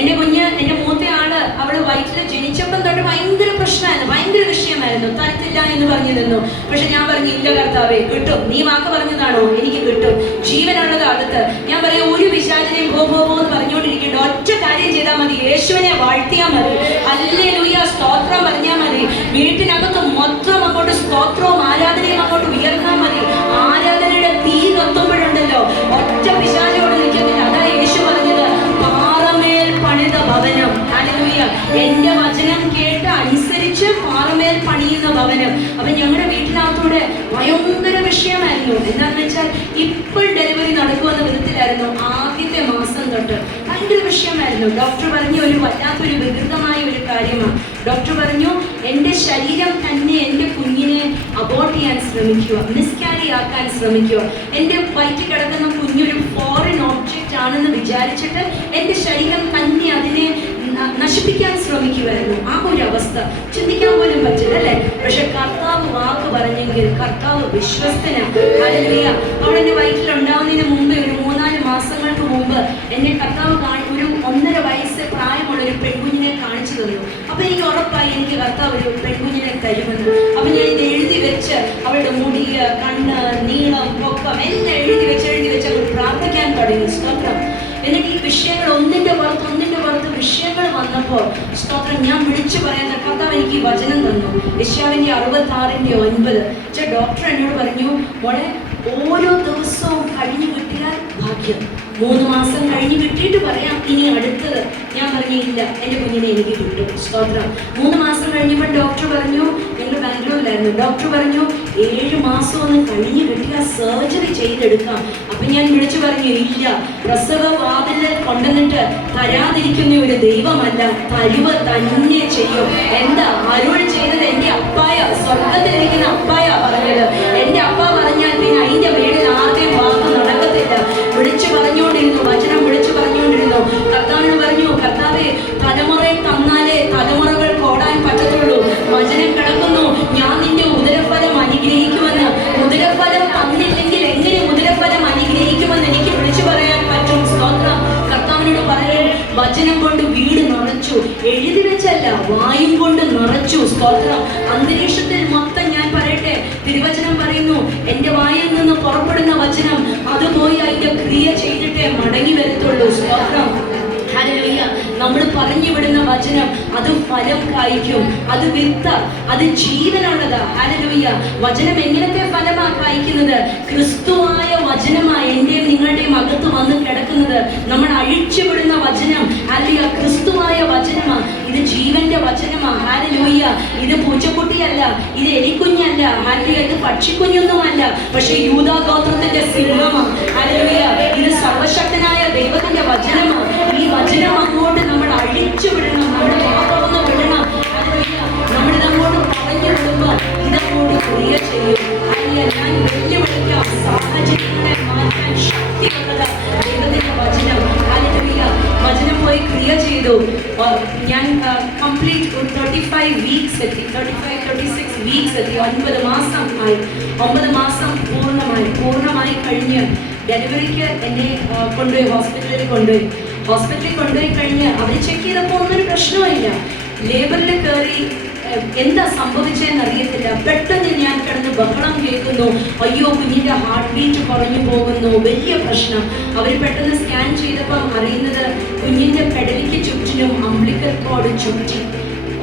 എൻ്റെ കുഞ്ഞ്, എൻ്റെ മൂത്ത ആള്, അവള് വയറ്റിൽ ജനിച്ചപ്പം തൊട്ട് ഭയങ്കര പ്രശ്നമായിരുന്നു, ഭയങ്കര വിഷയമായിരുന്നു. തരത്തില്ല എന്ന് പറഞ്ഞു നിന്നു. പക്ഷെ ഞാൻ പറഞ്ഞു, ഇല്ല കർത്താവേ, കിട്ടും. നീ വാക്ക് പറഞ്ഞതാണോ? എനിക്ക് കിട്ടും. ജീവനുള്ളത് അടുത്ത്. ഞാൻ പറയാം, ഒരു വിശാലിനെയും ഭോ എന്ന് പറഞ്ഞുകൊണ്ടിരിക്കേണ്ട, ഒറ്റ കാര്യം ചെയ്താൽ മതി. യേശുവിനെ വാഴ്ത്തിയാൽ മതി. ഹല്ലേലൂയ, സ്തോത്രം പറഞ്ഞാൽ മതി. വീട്ടിനകത്ത് മൊത്തം അങ്ങോട്ട് സ്തോത്രവും ആരാധനയും അങ്ങോട്ട് ഉയർന്നാൽ മതി. ആരാധനയുടെ തീ കത്തുമ്പോഴുണ്ടല്ലോ, ഒറ്റ പിശാചോട് നിൽക്കുന്നില്ല. അതാ യേശു പറഞ്ഞത്, പാറമേൽ പണിത ഭവനം. ഹല്ലേലൂയ, എന്റെ വചനം കേട്ട് അനുസരിച്ച് പാറമേൽ പണിയുന്ന ഭവനം. അപ്പൊ ഞങ്ങളുടെ വീട്ടിനകത്തൂടെ ഭയങ്കര വിഷയമായിരുന്നു. എന്താണെന്ന് വെച്ചാൽ, ഇപ്പോൾ ഡെലിവറി നടക്കുമെന്ന വിധത്തിലായിരുന്നു. ആദ്യത്തെ മാസം തൊട്ട് ഭയങ്കര വിഷയമായിരുന്നു. ഡോക്ടർ പറഞ്ഞു, ഒരു വല്ലാത്തൊരു വികൃതമായ ഒരു കാര്യമാണ്. ഡോക്ടർ പറഞ്ഞു, എൻ്റെ ശരീരം തന്നെ എൻ്റെ കുഞ്ഞിനെ അബോർട്ട് ചെയ്യാൻ ശ്രമിക്കുക, മിസ്കാരി ആക്കാൻ ശ്രമിക്കുക. എൻ്റെ വയറ്റിൽ കിടക്കുന്ന കുഞ്ഞൊരു ഫോറിൻ ഓബ്ജക്റ്റ് ആണെന്ന് വിചാരിച്ചിട്ട് എൻ്റെ ശരീരം തന്നെ അതിനെ നശിപ്പിക്കാൻ ശ്രമിക്കുമായിരുന്നു. ആ ഒരു അവസ്ഥ ചിന്തിക്കാൻ പോലും പറ്റില്ല, അല്ലേ? പക്ഷെ കർത്താവ് വാക്ക് പറഞ്ഞെങ്കിൽ കർത്താവ് വിശ്വസ്തനാണ്. ഹല്ലേലൂയ. അവളെൻ്റെ വയറ്റിലുണ്ടാവുന്നതിന് മുമ്പ്, ഒരു 3-4 മാസങ്ങൾക്ക് മുമ്പ് എന്നെ കർത്താവ് ഒരു 1.5 വയസ്സ് പ്രായമുള്ള ഒരു പെൺകുഞ്ഞിനെ കാണിച്ചു തന്നു. അപ്പൊ എനിക്ക് ഉറപ്പായി എനിക്ക് കർത്താവ് ഒരു പെൺകുഞ്ഞിനെ തരുമെന്ന്. അപ്പൊ ഞാൻ ഇത് എഴുതി വെച്ച്, അവളുടെ മുടി, കണ്ണ്, നീളം, പൊക്കം എല്ലാം എഴുതി വെച്ച് പ്രാർത്ഥിക്കാൻ തുടങ്ങി. സ്തോത്രം. എന്നിട്ട് ഈ വിഷയങ്ങൾ ഒന്നിന്റെ പുറത്ത് വിഷയങ്ങൾ വന്നപ്പോൾ, സ്തോത്രം, ഞാൻ വിളിച്ചു പറയുന്ന കർത്താവ് എനിക്ക് ഈ വചനം തന്നു. യെശയ്യാവിന്റെ 66:9. ഡോക്ടർ എന്നോട് പറഞ്ഞു, മോളെ, ഓരോ ദിവസവും കഴിഞ്ഞു കിട്ടിയാൽ ഭാഗ്യം. 3 മാസം കഴിഞ്ഞ് കിട്ടിയിട്ട് പറയാം ഇനി അടുത്തത്. ഞാൻ പറഞ്ഞു, ഇല്ല, എൻ്റെ കുഞ്ഞിനെ എനിക്ക് കിട്ടും. സ്തോത്രം. 3 മാസം കഴിഞ്ഞപ്പോൾ ഡോക്ടർ പറഞ്ഞു, ഞങ്ങൾ ബാംഗ്ലൂരിലായിരുന്നു, ഡോക്ടർ പറഞ്ഞു 7 മാസം ഒന്ന് കഴിഞ്ഞ് കിട്ടിയാൽ സർജറി ചെയ്തെടുക്കാം. അപ്പൊ ഞാൻ വിളിച്ചു പറഞ്ഞു, ഇല്ല, പ്രസവ വാതിലിൽ കൊണ്ടുവന്നിട്ട് തരാതിരിക്കുന്ന ഒരു ദൈവമല്ല, തരുവ തന്നെ ചെയ്യും. എന്താ അരുൾ ചെയ്തത്? എൻ്റെ അപ്പായ, സ്വർഗത്തിലിരിക്കുന്ന അപ്പായ പറഞ്ഞത്. എൻ്റെ അപ്പ പറഞ്ഞാൽ പിന്നെ അതിന്റെ വീടിൽ ആദ്യം വാക്ക് നടക്കത്തില്ല. വിളിച്ചു പറഞ്ഞുകൊണ്ടിരുന്നു, വചനം വിളിച്ചു പറഞ്ഞുകൊണ്ടിരുന്നു. കർത്താവിന് പറഞ്ഞു, കർത്താവേ, തലമുറയെ തന്നാലേ തലമുറകൾ ഓടാൻ പറ്റത്തുള്ളൂ. വചനം കിടക്കുന്നു, ഞാൻ നിന്റെ ഉദരഫലം അനുഗ്രഹിക്കുമെന്ന്. ഉദരഫലം തന്നില്ലെങ്കിൽ എങ്ങനെ ഉദരഫലം അനുഗ്രഹിക്കുമെന്ന് എനിക്ക് വിളിച്ചു പറയാൻ പറ്റും. സ്തോത്രം. കർത്താവിനോട് പറയാൻ, വചനം കൊണ്ട് വീട് നിറച്ചു. എഴുതി വെച്ചല്ല, വായും കൊണ്ട് നിറച്ചു. സ്തോത്രം. അന്തരീക്ഷത്തിൽ മൊത്തം, ഞാൻ പറയട്ടെ, തിരുവചനം പറയുന്നു, എൻ്റെ വായിൽ നിന്ന് പുറപ്പെടുന്ന വചനം അത് പോയി അതിന്റെ ക്രിയ ചെയ്തിട്ടേ മടങ്ങി വരത്തുള്ളൂ. സ്തോത്രം. ഹല്ലേലൂയ. നമ്മൾ പറഞ്ഞു വിടുന്ന വചനം അത് ഫലം കായ്ക്കും. അത് വിത്ത, അത് ജീവനുള്ളതാ. ഹല്ലേലൂയ. വചനം എങ്ങനത്തെ ഫലമാ കായ്ക്കുന്നത്? ക്രിസ്തുവായ വചനമായി എൻ്റെയും നിങ്ങളുടെയും അകത്ത് വന്ന് കിടക്കുന്നത്. നമ്മൾ അഴിച്ചു വിടുന്ന വചനം, ഹല്ലേലൂയ, ക്രിസ്തുവായ വചനമാ. ഇത് ജീവന്റെ വചനമാ. ഹല്ലേലൂയ. ഇത് പൂച്ചക്കുട്ടിയല്ല, ഇത് എലിക്കുഞ്ഞല്ല. ഹല്ലേലൂയ. ഇത് പക്ഷിക്കുഞ്ഞൊന്നുമല്ല, പക്ഷെ യൂദാ ഗോത്രത്തിന്റെ സിംഹമാ. ഹല്ലേലൂയ. ഇത് സർവശക്തനായ ദൈവത്തിന്റെ വചനമാ. ഈ വചനം അങ്ങോട്ട് നമ്മൾ അഴിച്ചു വിടണം, നമ്മുടെ വാക്കൊന്ന് വിടണം. നമ്മളിത് അങ്ങോട്ട് പറഞ്ഞു വിടുമ്പോൾ ഇതങ്ങോട്ട് ക്രിയ ചെയ്യും. ഞാൻ വെല്ലുവിളിക്കാം, സാഹചര്യങ്ങളെ മാറ്റാൻ ശക്തിയുള്ളത് ദൈവത്തിന്റെ വചനം. ഹല്ലേലൂയ. വചനം പോയി ക്രിയ ചെയ്തു. ഞാൻ കംപ്ലീറ്റ് 35 വീക്സ് എത്തി, 35-36 വീക്സ് എത്തി. 9 മാസം ആയി. 9 മാസം പൂർണ്ണമായി കഴിഞ്ഞ് ഡെലിവറിക്ക് എന്നെ കൊണ്ടുപോയി ഹോസ്പിറ്റലിൽ കൊണ്ടുപോയി കഴിഞ്ഞ് അവർ ചെക്ക് ചെയ്തപ്പോൾ ഒന്നൊരു പ്രശ്നമില്ല. ലേബറിൽ കയറി എന്താ സംഭവിച്ചതെന്ന് അറിയത്തില്ല. പെട്ടെന്ന് ഞാൻ കിടന്ന് ബഹളം കേൾക്കുന്നു, അയ്യോ കുഞ്ഞിന്റെ ഹാർട്ട് ബീറ്റ് കുറഞ്ഞു പോകുന്നു, വലിയ പ്രശ്നം. അവർ പെട്ടെന്ന് സ്കാൻ ചെയ്തപ്പം അറിയുന്നത് കുഞ്ഞിന്റെ പെടലിക്ക് ചുറ്റിനും അംബ്ലിക്കൽ കോഡ് ചുറ്റി.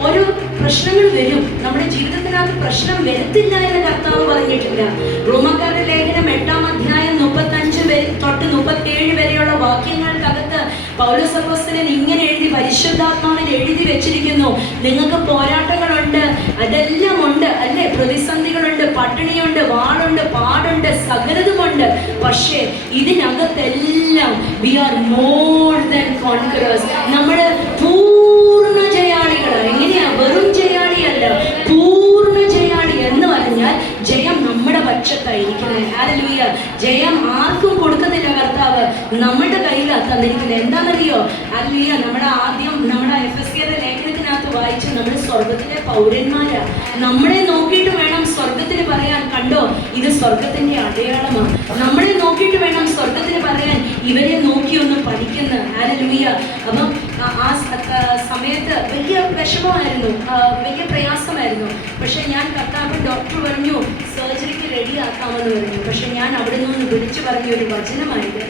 ഓരോ പ്രശ്നങ്ങൾ വരും. നമ്മുടെ ജീവിതത്തിനകത്ത് പ്രശ്നം വരത്തില്ല എന്ന് കർത്താവ് പറഞ്ഞിട്ടില്ല. റോമാക്കാരുടെ ലേഖനം 8-35 വരെയുള്ള വാക്യങ്ങൾക്കകത്ത് പൗലോസ് അപ്പോസ്തലൻ ഇങ്ങനെ എഴുതി, പരിശുദ്ധാത്മാവിൽ എഴുതി വെച്ചിരിക്കുന്നു, നിങ്ങൾക്ക് പോരാട്ടങ്ങളുണ്ട്, അതെല്ലാം ഉണ്ട്, അല്ലേ? പ്രതിസന്ധികളുണ്ട്, പട്ടിണിയുണ്ട്, വാളുണ്ട്, പാടുണ്ട്, സകലതുമുണ്ട്. പക്ഷേ ഇതിനകത്തെല്ലാം we are more than conquerors. നമ്മൾ പൂർണ്ണ ജയാളികളാണ്. എങ്ങനെയാ? വെറും ജയാളിയല്ല, പൂർണ്ണ ജയാളി എന്ന് പറഞ്ഞാൽ ജയം നമ്മുടെ പക്ഷത്തായിരിക്കുന്നത്. ഹല്ലേലൂയ. ജയം ആർക്കും കൊടുക്കുന്നില്ല കർത്താവ്, നമ്മുടെ കയ്യിലാണ് തന്നിരിക്കുന്നത്. എന്താണെന്നറിയോ? ഹല്ലേലൂയ. നമ്മുടെ എഫെസ്യരുടെ ലേഖനത്തിനകത്ത് വായിച്ചു, നമ്മൾ സ്വർഗത്തിലെ പൗരന്മാരാ. നമ്മളെ നോക്കിയിട്ട് വേണം സ്വർഗത്തിന് പറയാൻ, കണ്ടോ ഇത് സ്വർഗത്തിന്റെ അടയാളമാണ്. നമ്മളെ നോക്കിയിട്ട് വേണം സ്വർഗത്തിന് പറയാൻ, ഇവരെ നോക്കി ഒന്ന് പഠിക്കുന്ന. ഹല്ലേലൂയ. അപ്പം സമയത്ത് വലിയ വിഷമമായിരുന്നു, വലിയ പ്രയാസമായിരുന്നു. പക്ഷെ ഞാൻ കർത്താവ് ഡോക്ടർ പറഞ്ഞു സർജറിക്ക് റെഡിയാക്കാമെന്ന് പറഞ്ഞു. പക്ഷെ ഞാൻ അവിടെ നിന്ന് വിളിച്ചു പറഞ്ഞ ഒരു വചനമായത്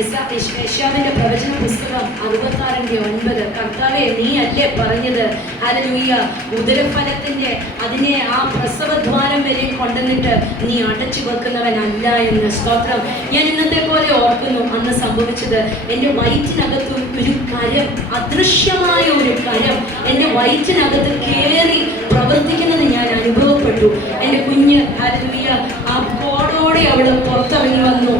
യെശയ്യാവിന്റെ പ്രവചന പുസ്തകം 66:9, കർത്താവേ നീ അല്ലേ പറഞ്ഞത്, ഹല്ലേലൂയ, ഉദരഫലത്തിന്റെ അതിനെ ആ പ്രസവദ്വാരം വരെ കൊണ്ടുവന്നിട്ട് നീ അടച്ചു വെക്കുന്നവനല്ല എന്ന്. സ്തോത്രം. ഞാൻ ഇന്നത്തെ പോലെ ഓർക്കുന്നു അന്ന് സംഭവിച്ചത്. എൻ്റെ വയറ്റിനകത്ത് ഒരു കരം, അദൃശ്യമായ ഒരു കരം എൻ്റെ വയറ്റിനകത്ത് കയറി പ്രവർത്തിക്കുന്നത് ഞാൻ അനുഭവപ്പെട്ടു. എൻ്റെ കുഞ്ഞ് ഹല്ലേലൂയ ആ കോടോടെ അവള് പുറത്തിറങ്ങി വന്നു.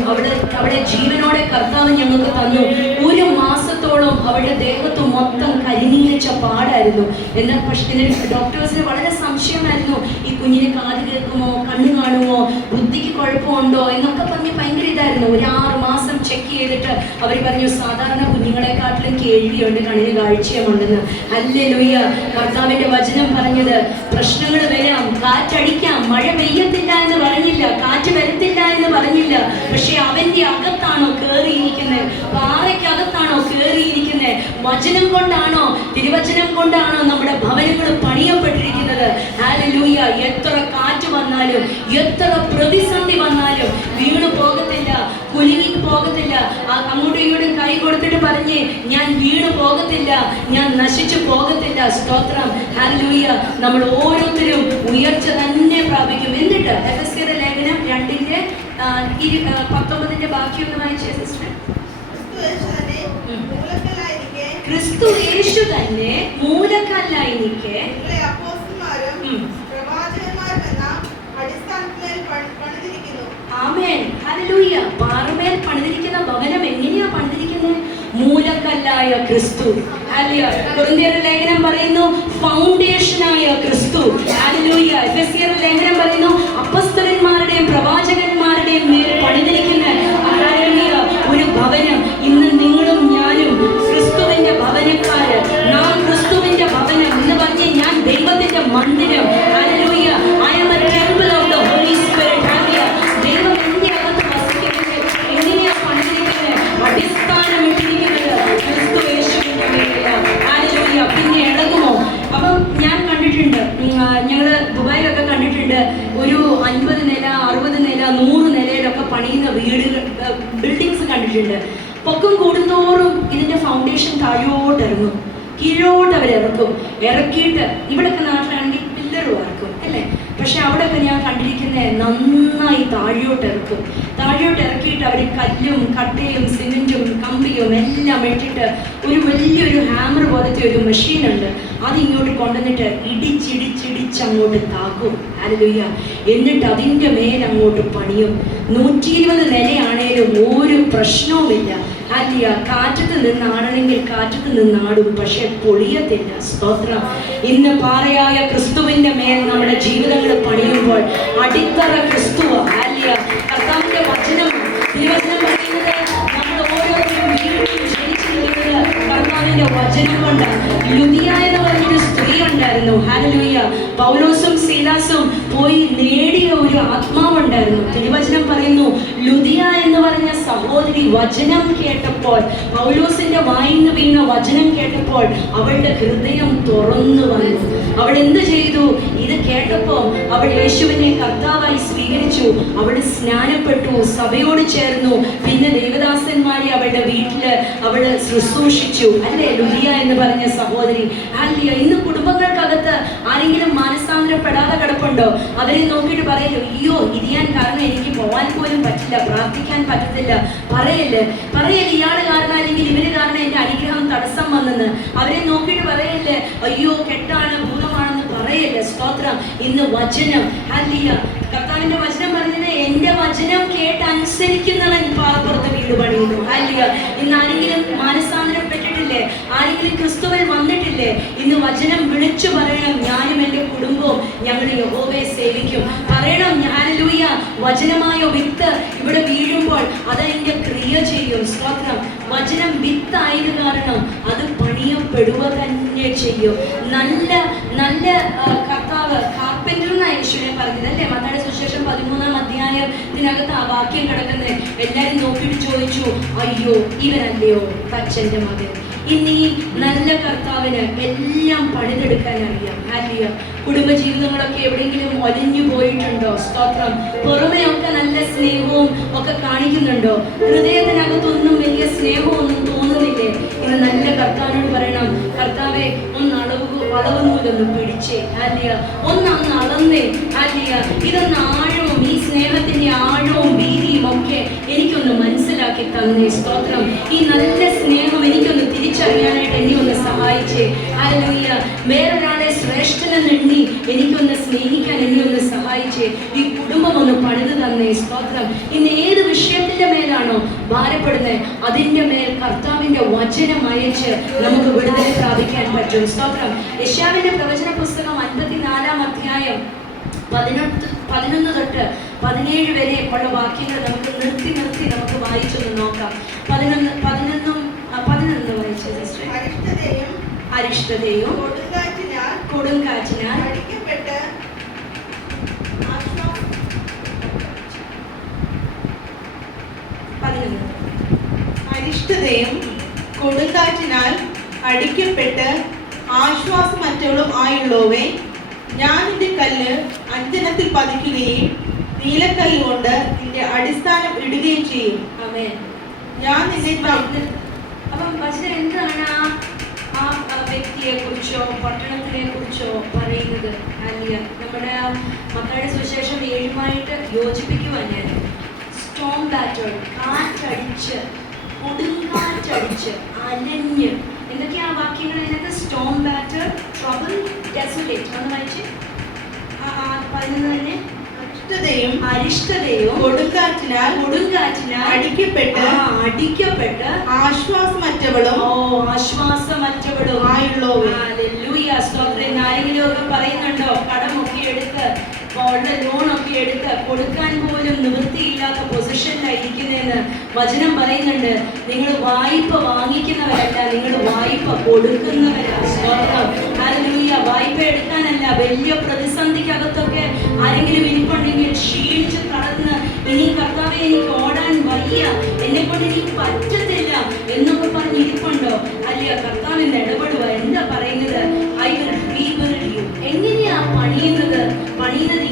അവിടെ ജീവനോടെ കർത്താവ് ഞങ്ങൾക്ക് തന്നു. ഒരു മാസത്തോളം അവളുടെ ദേഹത്ത് മൊത്തം കരിനീച്ച പാടായിരുന്നു. എന്നാൽ പക്ഷേ ഇതിന് ഡോക്ടേഴ്സിന് വളരെ സംശയമായിരുന്നു, ഈ കുഞ്ഞിന് കാത് കേൾക്കുമോ, കണ്ണ് കാണുമോ, ബുദ്ധിക്ക് കുഴപ്പമുണ്ടോ എന്നൊക്കെ പറഞ്ഞ് ഭയങ്കര ഇതായിരുന്നു. ഒരു 6 മാസം ചെക്ക് ചെയ്തിട്ട് അവർ പറഞ്ഞു സാധാരണ കുഞ്ഞുങ്ങളെക്കാട്ടിലും കേൾവിയുണ്ട്, കണ്ണിന് കാഴ്ചയുമുണ്ടെന്ന്. ഹല്ലേലൂയ. കർത്താവിന്റെ വചനം പറഞ്ഞത് പ്രശ്നങ്ങൾ വരാം, കാറ്റടിക്കാം, മഴ പെയ്യത്തില്ല എന്ന് പറഞ്ഞില്ല, കാറ്റ് വരത്തില്ല എന്ന് പറഞ്ഞില്ല. പക്ഷെ അവന്റെ അകത്താണോ കയറിയിരിക്കുന്നത്, പാറയ്ക്കകത്താണോ കയറിയിരിക്കുന്നത്, വചനം കൊണ്ടാണോ, തിരുവചനം കൊണ്ടാണോ നമ്മുടെ ഭവനങ്ങൾ പണിയപ്പെട്ടിരിക്കുന്നത്. ഹല്ലേലൂയ. എത്ര കാറ്റ് വന്നാലും എത്ര പ്രതിസന്ധി വന്നാലും വീണു പോകത്തില്ല, കുലുങ്ങി പോകത്തില്ല. അങ്ങോട്ടും ഇങ്ങോട്ടും കൈ കൊടുത്തിട്ട് പറഞ്ഞ് ഞാൻ വീണു പോകത്തില്ല, ഞാൻ നശിച്ചു പോകത്തില്ല. സ്തോത്രം. ഹല്ലേലൂയ. നമ്മൾ ഓരോരുത്തരും ഉയർച്ച തന്നെ പ്രാപിക്കും. എന്നിട്ട് എഫെസ്യരുടെ ലേഖനം 2:19 ബാക്കി ഒന്ന് വായിച്ചേ സിസ്റ്റർ. ക്രിസ്തു യേശു തന്നെ മൂലക്കല്ലായി നിൽക്കെ ആമേൻ. ഹല്ലേലൂയ. പാറമേൽ പണിതിരിക്കുന്ന ഭവനം എങ്ങനെയാ പണിതിരിക്കുന്നത്? മൂലക്കല്ലായ ക്രിസ്തു. ഹല്ലേലൂയ. കൊരിന്ത്യരുടെ ലേഖനം പറയുന്നു ഫൗണ്ടേഷനായ ക്രിസ്തു. ഹല്ലേലൂയ. എഫെസ്യരുടെ ലേഖനം പറയുന്നു അപ്പോസ്തലന്മാരുടെയും പ്രവാചകന്മാരുടെയും മേൽ പണിതിരിക്കുന്ന ഹല്ലേലൂയ ഒരു ഭവനം. ഇന്ന് നിങ്ങളും ഞാനും ക്രിസ്തുവിന്റെ ഭവനക്കാര്, നാം ക്രിസ്തുവിന്റെ ഭവനം എന്ന് പറഞ്ഞ് ഞാൻ ദൈവത്തിന്റെ മന്ദിരം. Hallelujah. I am a temple of the Holy Spirit. Hallelujah. ദൈവം എന്റെ അകത്ത് വസിക്കുന്നത് എങ്ങനെയാ പണിതിരിക്കുന്നത്? അടിസ്ഥാനം ഇട്ടിരിക്കുന്നത് ക്രിസ്തു യേശുവിന്റെ മേലാണ്. ഹല്ലേലൂയ. പിന്നെ ഇളകുമോ? അപ്പം ഞാൻ കണ്ടിട്ടുണ്ട്, ഞങ്ങള് ദുബായിലൊക്കെ കണ്ടിട്ടുണ്ട്, ഒരു 50 നില 60 നില 100 നിലയിലൊക്കെ പണിയുന്ന വീടുകൾ, ബിൽഡിങ്സ് കണ്ടിട്ടുണ്ട്. പൊക്കം കൂടുന്തോറും ഇതിന്റെ ഫൗണ്ടേഷൻ താഴോട്ട് ഇറങ്ങും, കീഴോട്ട് അവരിറക്കും. ഇറക്കിയിട്ട് ഇവിടെയൊക്കെ നാട്ടിലാണെങ്കിൽ പില്ലറും ഇറക്കും അല്ലേ. പക്ഷെ അവിടെയൊക്കെ ഞാൻ കണ്ടിരിക്കുന്നത് നന്നായി താഴോട്ട് ഇറക്കും. താഴോട്ട് ഇറക്കിയിട്ട് അവർ കല്ലും കട്ടയും സിമെന്റും കമ്പിയും എല്ലാം ഇട്ടിട്ട് ഒരു വലിയൊരു ഹാമർ പോലത്തെ ഒരു മെഷീൻ ഉണ്ട്, അത് ഇങ്ങോട്ട് കൊണ്ടുവന്നിട്ട് ഇടിച്ചിടിച്ചിടിച്ചങ്ങോട്ട് താക്കും. ഹല്ലേലൂയ. എന്നിട്ട് അതിൻ്റെ മേലങ്ങോട്ട് പണിയും. 120 നിലയാണേലും ഒരു പ്രശ്നവുമില്ല. ഹല്ലേലൂയ. കാറ്റത്ത് നിന്നാടണമെങ്കിൽ കാറ്റത്ത് നിന്നാടും, പക്ഷെ പൊളിയത്തില്ല. സ്തോത്രം. ഇന്ന് പാറയായ ക്രിസ്തുവിന്റെ മേൽ നമ്മുടെ ജീവിതങ്ങൾ പണിയുമ്പോൾ അടിത്തറ ക്രിസ്തുവ. ഹല്ലേലൂയ. കർത്താവിന്റെ വചനം, തിരുവചനം പറയുന്നത് നമ്മൾ ഓരോരുത്തരും വീണ്ടും ജനിച്ചിരിക്കുന്നത് കർത്താവിന്റെ വചനം കൊണ്ടാണ്. ലുദിയ എന്ന് പറഞ്ഞൊരു സ്ത്രീ ഉണ്ടായിരുന്നു. ഹല്ലേലൂയ. പൗലോസും സീലാസും പോയി നേടിയ ഒരു ആത്മാവുണ്ടായിരുന്നു. തിരുവചനം പറയുന്നു ലുദിയ എന്ന് പറഞ്ഞ സഹോദരി വചനം കേട്ടപ്പോൾ, പൗലോസിന്റെ വായിന്ന് വീണ വചനം കേട്ടപ്പോൾ അവളുടെ ഹൃദയം തുറന്നു വന്നു. അവൾ എന്ത് ചെയ്തു? ഇത് കേട്ടപ്പോൾ അവൾ യേശുവിനെ കർത്താവായി സ്വീകരിച്ചു. അവൾ സ്നാനപ്പെട്ടു, സഭയോട് ചേർന്നു. പിന്നെ ദേവദാസന്മാരെ അവളുടെ വീട്ടില് അവള് ശുശ്രൂഷിച്ചു. അല്ലേ ലുദിയ എന്ന് പറഞ്ഞ സഹോദരി. ഹല്ലേലൂയ. ഇന്ന് കുടുംബങ്ങൾക്കകത്ത് ആരെങ്കിലും മാനസാന്തരപ്പെടാതെ കിടപ്പുണ്ടോ? അവരെ നോക്കിയിട്ട് പറയല്ലോ, അയ്യോ ഇത് ഞാൻ കാരണം എനിക്ക് പോവാൻ പോലും പറ്റില്ല, പ്രാർത്ഥിക്കാൻ പറ്റത്തില്ല. പറയല്ലേ ഇയാള് കാരണം അല്ലെങ്കിൽ ഇവര് കാരണം എന്റെ അനുഗ്രഹം തടസ്സം വന്നെന്ന്. അവരെ നോക്കിയിട്ട് പറയല്ലേ അയ്യോ കെട്ടാണ്, ഭൂതമാണെന്ന് പറയല്ലേ. സ്തോത്രം. ഇന്ന് വചനം, ഹല്ലേലൂയ, കർത്താവിന്റെ വചനം പറഞ്ഞത് എന്റെ വചനം കേട്ട് അനുസരിക്കുന്നവൻ പാറപ്പുറത്ത് വീട് പണിയുന്നു. ഹല്ലേലൂയ. ഇന്ന് ആരെങ്കിലും മാനസാന്തരപ്പെട്ടിട്ടില്ലേ? ആരെങ്കിലും ക്രിസ്തുവിൽ വന്നിട്ടില്ലേ? ഇന്ന് വചനം വിളിച്ചു പറയണം, ഞാനും എൻ്റെ കുടുംബവും ഞങ്ങൾ യഹോവയെ സേവിക്കും. പറയണം, ഹല്ലേലൂയ. വചനമായ വിത്ത് ഇവിടെ വീഴുമ്പോൾ അതതിൻ്റെ ക്രിയ ചെയ്യും. സ്തോത്രം. വചനം വിത്തായത് കാരണം അത് പണിയപ്പെടുക തന്നെ ചെയ്യും. നല്ല നല്ല കർത്താവ് കാർപ്പൻ്റർ എന്നാണ് യേശുവിനെ പറഞ്ഞത് അല്ലേ. മത്തായിയുടെ സുവിശേഷം 13-ാം അധ്യായം ഹൃദയത്തിനകത്ത് ആ വാക്യം കിടക്കുന്നത്. എല്ലാരും നോക്കിയിട്ട് ചോദിച്ചു, അയ്യോ ഇവനല്ലയോ തച്ചന്റെ മകൻ. ഇനി നല്ല കർത്താവിന് എല്ലാം പണിതെടുക്കാൻ അറിയാം. ഹാലിയ കുടുംബജീവിതങ്ങളൊക്കെ എവിടെയെങ്കിലും ഒലിഞ്ഞു പോയിട്ടുണ്ടോ? സ്തോത്രം. പുറമെയൊക്കെ നല്ല സ്നേഹവും ഒക്കെ കാണിക്കുന്നുണ്ടോ? ഹൃദയത്തിനകത്തൊന്നും വലിയ സ്നേഹമൊന്നും തോന്നുന്നില്ലേ? ഇന്ന് നല്ല കർത്താവിനോട് പറയണം, കർത്താവെ ഒന്ന് വളവ് നൂലൊന്ന് പിടിച്ചേ. ഹാലിയ ഒന്ന് അളന്നേ. ഹാലിയ ഇതൊന്ന് ആഴവും ഈ സ്നേഹത്തിന്റെ ആഴവും വീതിയും ഒക്കെ എനിക്കൊന്ന് മനസ്സിലാക്കി തന്നേ. സ്തോത്രം. ഈ നല്ല സ്നേഹം എനിക്കൊന്ന് തിരിച്ചറിയാനായിട്ട് എന്നെ ഒന്ന് സഹായിച്ചേ. ഹല്ലേലൂയ. വേറൊരാളെ ശ്രേഷ്ഠനെണ്ണി എനിക്കൊന്ന് സ്നേഹിക്കാൻ എന്നെ ഒന്ന് സഹായിച്ചേ. ഈ കുടുംബം ഒന്ന് പണിത് തന്നേ. സ്തോത്രം. ഇന്ന് ഏത് വിഷയത്തിന്റെ മേലാണോ ഭാരപ്പെടുന്നത് അതിന്റെ മേൽ കർത്താവിന്റെ വചനം അയച്ച് നമുക്ക് വിടുതല പ്രാപിക്കാൻ പറ്റും. സ്തോത്രം. യെശയ്യാവിന്റെ പ്രവചന പുസ്തകം 54-ാം അധ്യായം 11 തൊട്ട് 17 വരെ ഉള്ള വാക്യങ്ങൾ നമുക്ക് നിർത്തി നമുക്ക് വായിച്ചൊന്ന് നോക്കാം. 11 അരിഷ്ടതയും കൊടുങ്കാറ്റിനാൽ അരിഷ്ടതയും കൊടുങ്കാറ്റിനാൽ അടിക്കപ്പെട്ട് ആശ്വാസമറ്റവളും ആയുള്ളവേ, ഞാൻ നിന്റെ കല്ല് അഞ്ജനത്തിൽ പതിക്കുകയും നീലക്കല്ല് കൊണ്ട് നിന്റെ അടിസ്ഥാനം ഇടുകയും ചെയ്യും. ഞാൻ നിന്നെ അപ്പം വചനം എന്താണ് ആ വ്യക്തിയെ കുറിച്ചോ പട്ടണത്തിനെ കുറിച്ചോ പറയുന്നത്? അല്ല, നമ്മുടെ മക്കളുടെ സുവിശേഷം 7-ആയിട്ട് യോജിപ്പിക്കുവാൻ ഞാൻ സ്റ്റോം ബാറ്റർ, കാറ്റടിച്ച് കൊടുങ്കാറ്റടിച്ച് അലഞ്ഞ് എന്തൊക്കെയാ വാക്യങ്ങൾ അതിനകത്ത്? Storm battered, trouble, desolate. ഒന്ന് വായിച്ച് 11 തന്നെ. അരിഷ്ടതയും കൊടുങ്കാറ്റിനാൽ അടിക്കപ്പെട്ട് ആശ്വാസമറ്റവളും ആയുള്ളവേ. ഹല്ലേലൂയ. സ്തോത്രം. ആരെങ്കിലുമൊക്കെ പറയുന്നുണ്ടോ കടമൊക്കെ എടുത്ത് ലോണൊക്കെ എടുത്ത് കൊടുക്കാൻ പോലും നിവൃത്തിയില്ലാത്ത പൊസിഷനിലായിരിക്കുന്നതെന്ന് വചനം പറയുന്നുണ്ട്. നിങ്ങൾ വായ്പ വാങ്ങിക്കുന്നവരല്ല, നിങ്ങൾ വായ്പ കൊടുക്കുന്നവരാണ്. സ്തോത്രം. ഹല്ലേലൂയ. വായ്പ എടുക്കാനല്ല. വലിയ പ്രതിസന്ധിക്കകത്തൊക്കെ ആരെങ്കിലും ഇരിപ്പുണ്ടെങ്കിൽ ക്ഷീണിച്ച് തളർന്ന് ഇനി കർത്താവേ എനിക്ക് ഓടാൻ വയ്യ, എന്നെ കൊണ്ട് എനിക്ക് പറ്റത്തില്ല എന്നൊക്കെ പറഞ്ഞ് ഇരിപ്പുണ്ടോ? അല്ല, കർത്താവിന് ഇടപെടുക. എന്താ പറയുന്നത്? I will rebuild you. എങ്ങനെയാ പണിയുന്നത്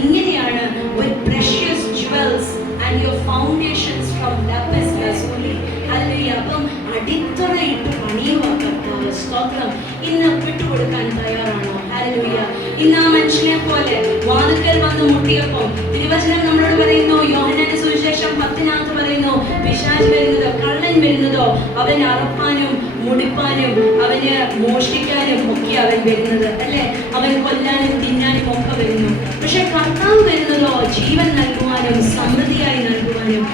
ഇങ്ങനെയാണ്. with precious jewels and your foundations from lapis lazuli. Hallelujah. അപ്പം അടിത്തറയിട്ട് പണിയുക കർത്താവ്. സ്തോത്രം. ഇന്ന് വിട്ടുകൊടുക്കാൻ തയ്യാറാണോ? ഹല്ലേലൂയ. ഇന്ന് ആ മനുഷ്യനെ പോലെ വാതിൽക്കൽ വന്ന് മുട്ടിയപ്പോൾ തിരുവചനം നമ്മളോട് പറയുന്നു, യോഹന്നാന്റെ സുവിശേഷം 10-ാമത് പറയുന്നു, പിശാച് വരുന്നതോ കള്ളൻ വരുന്നതോ അവൻ അറപ്പാനും മുടിപ്പാനും അവന് മോഷ്ടിക്കാനും ഒക്കെ അവൻ വരുന്നത് അല്ലെ. അവൻ കൊല്ലാനും തിന്നാനും ഒക്കെ വരുന്നു. പക്ഷെ കർത്താവ് വരുന്നതോ ജീവൻ നൽകുവാനും സമൃദ്ധിയായി നൽകുവാനും.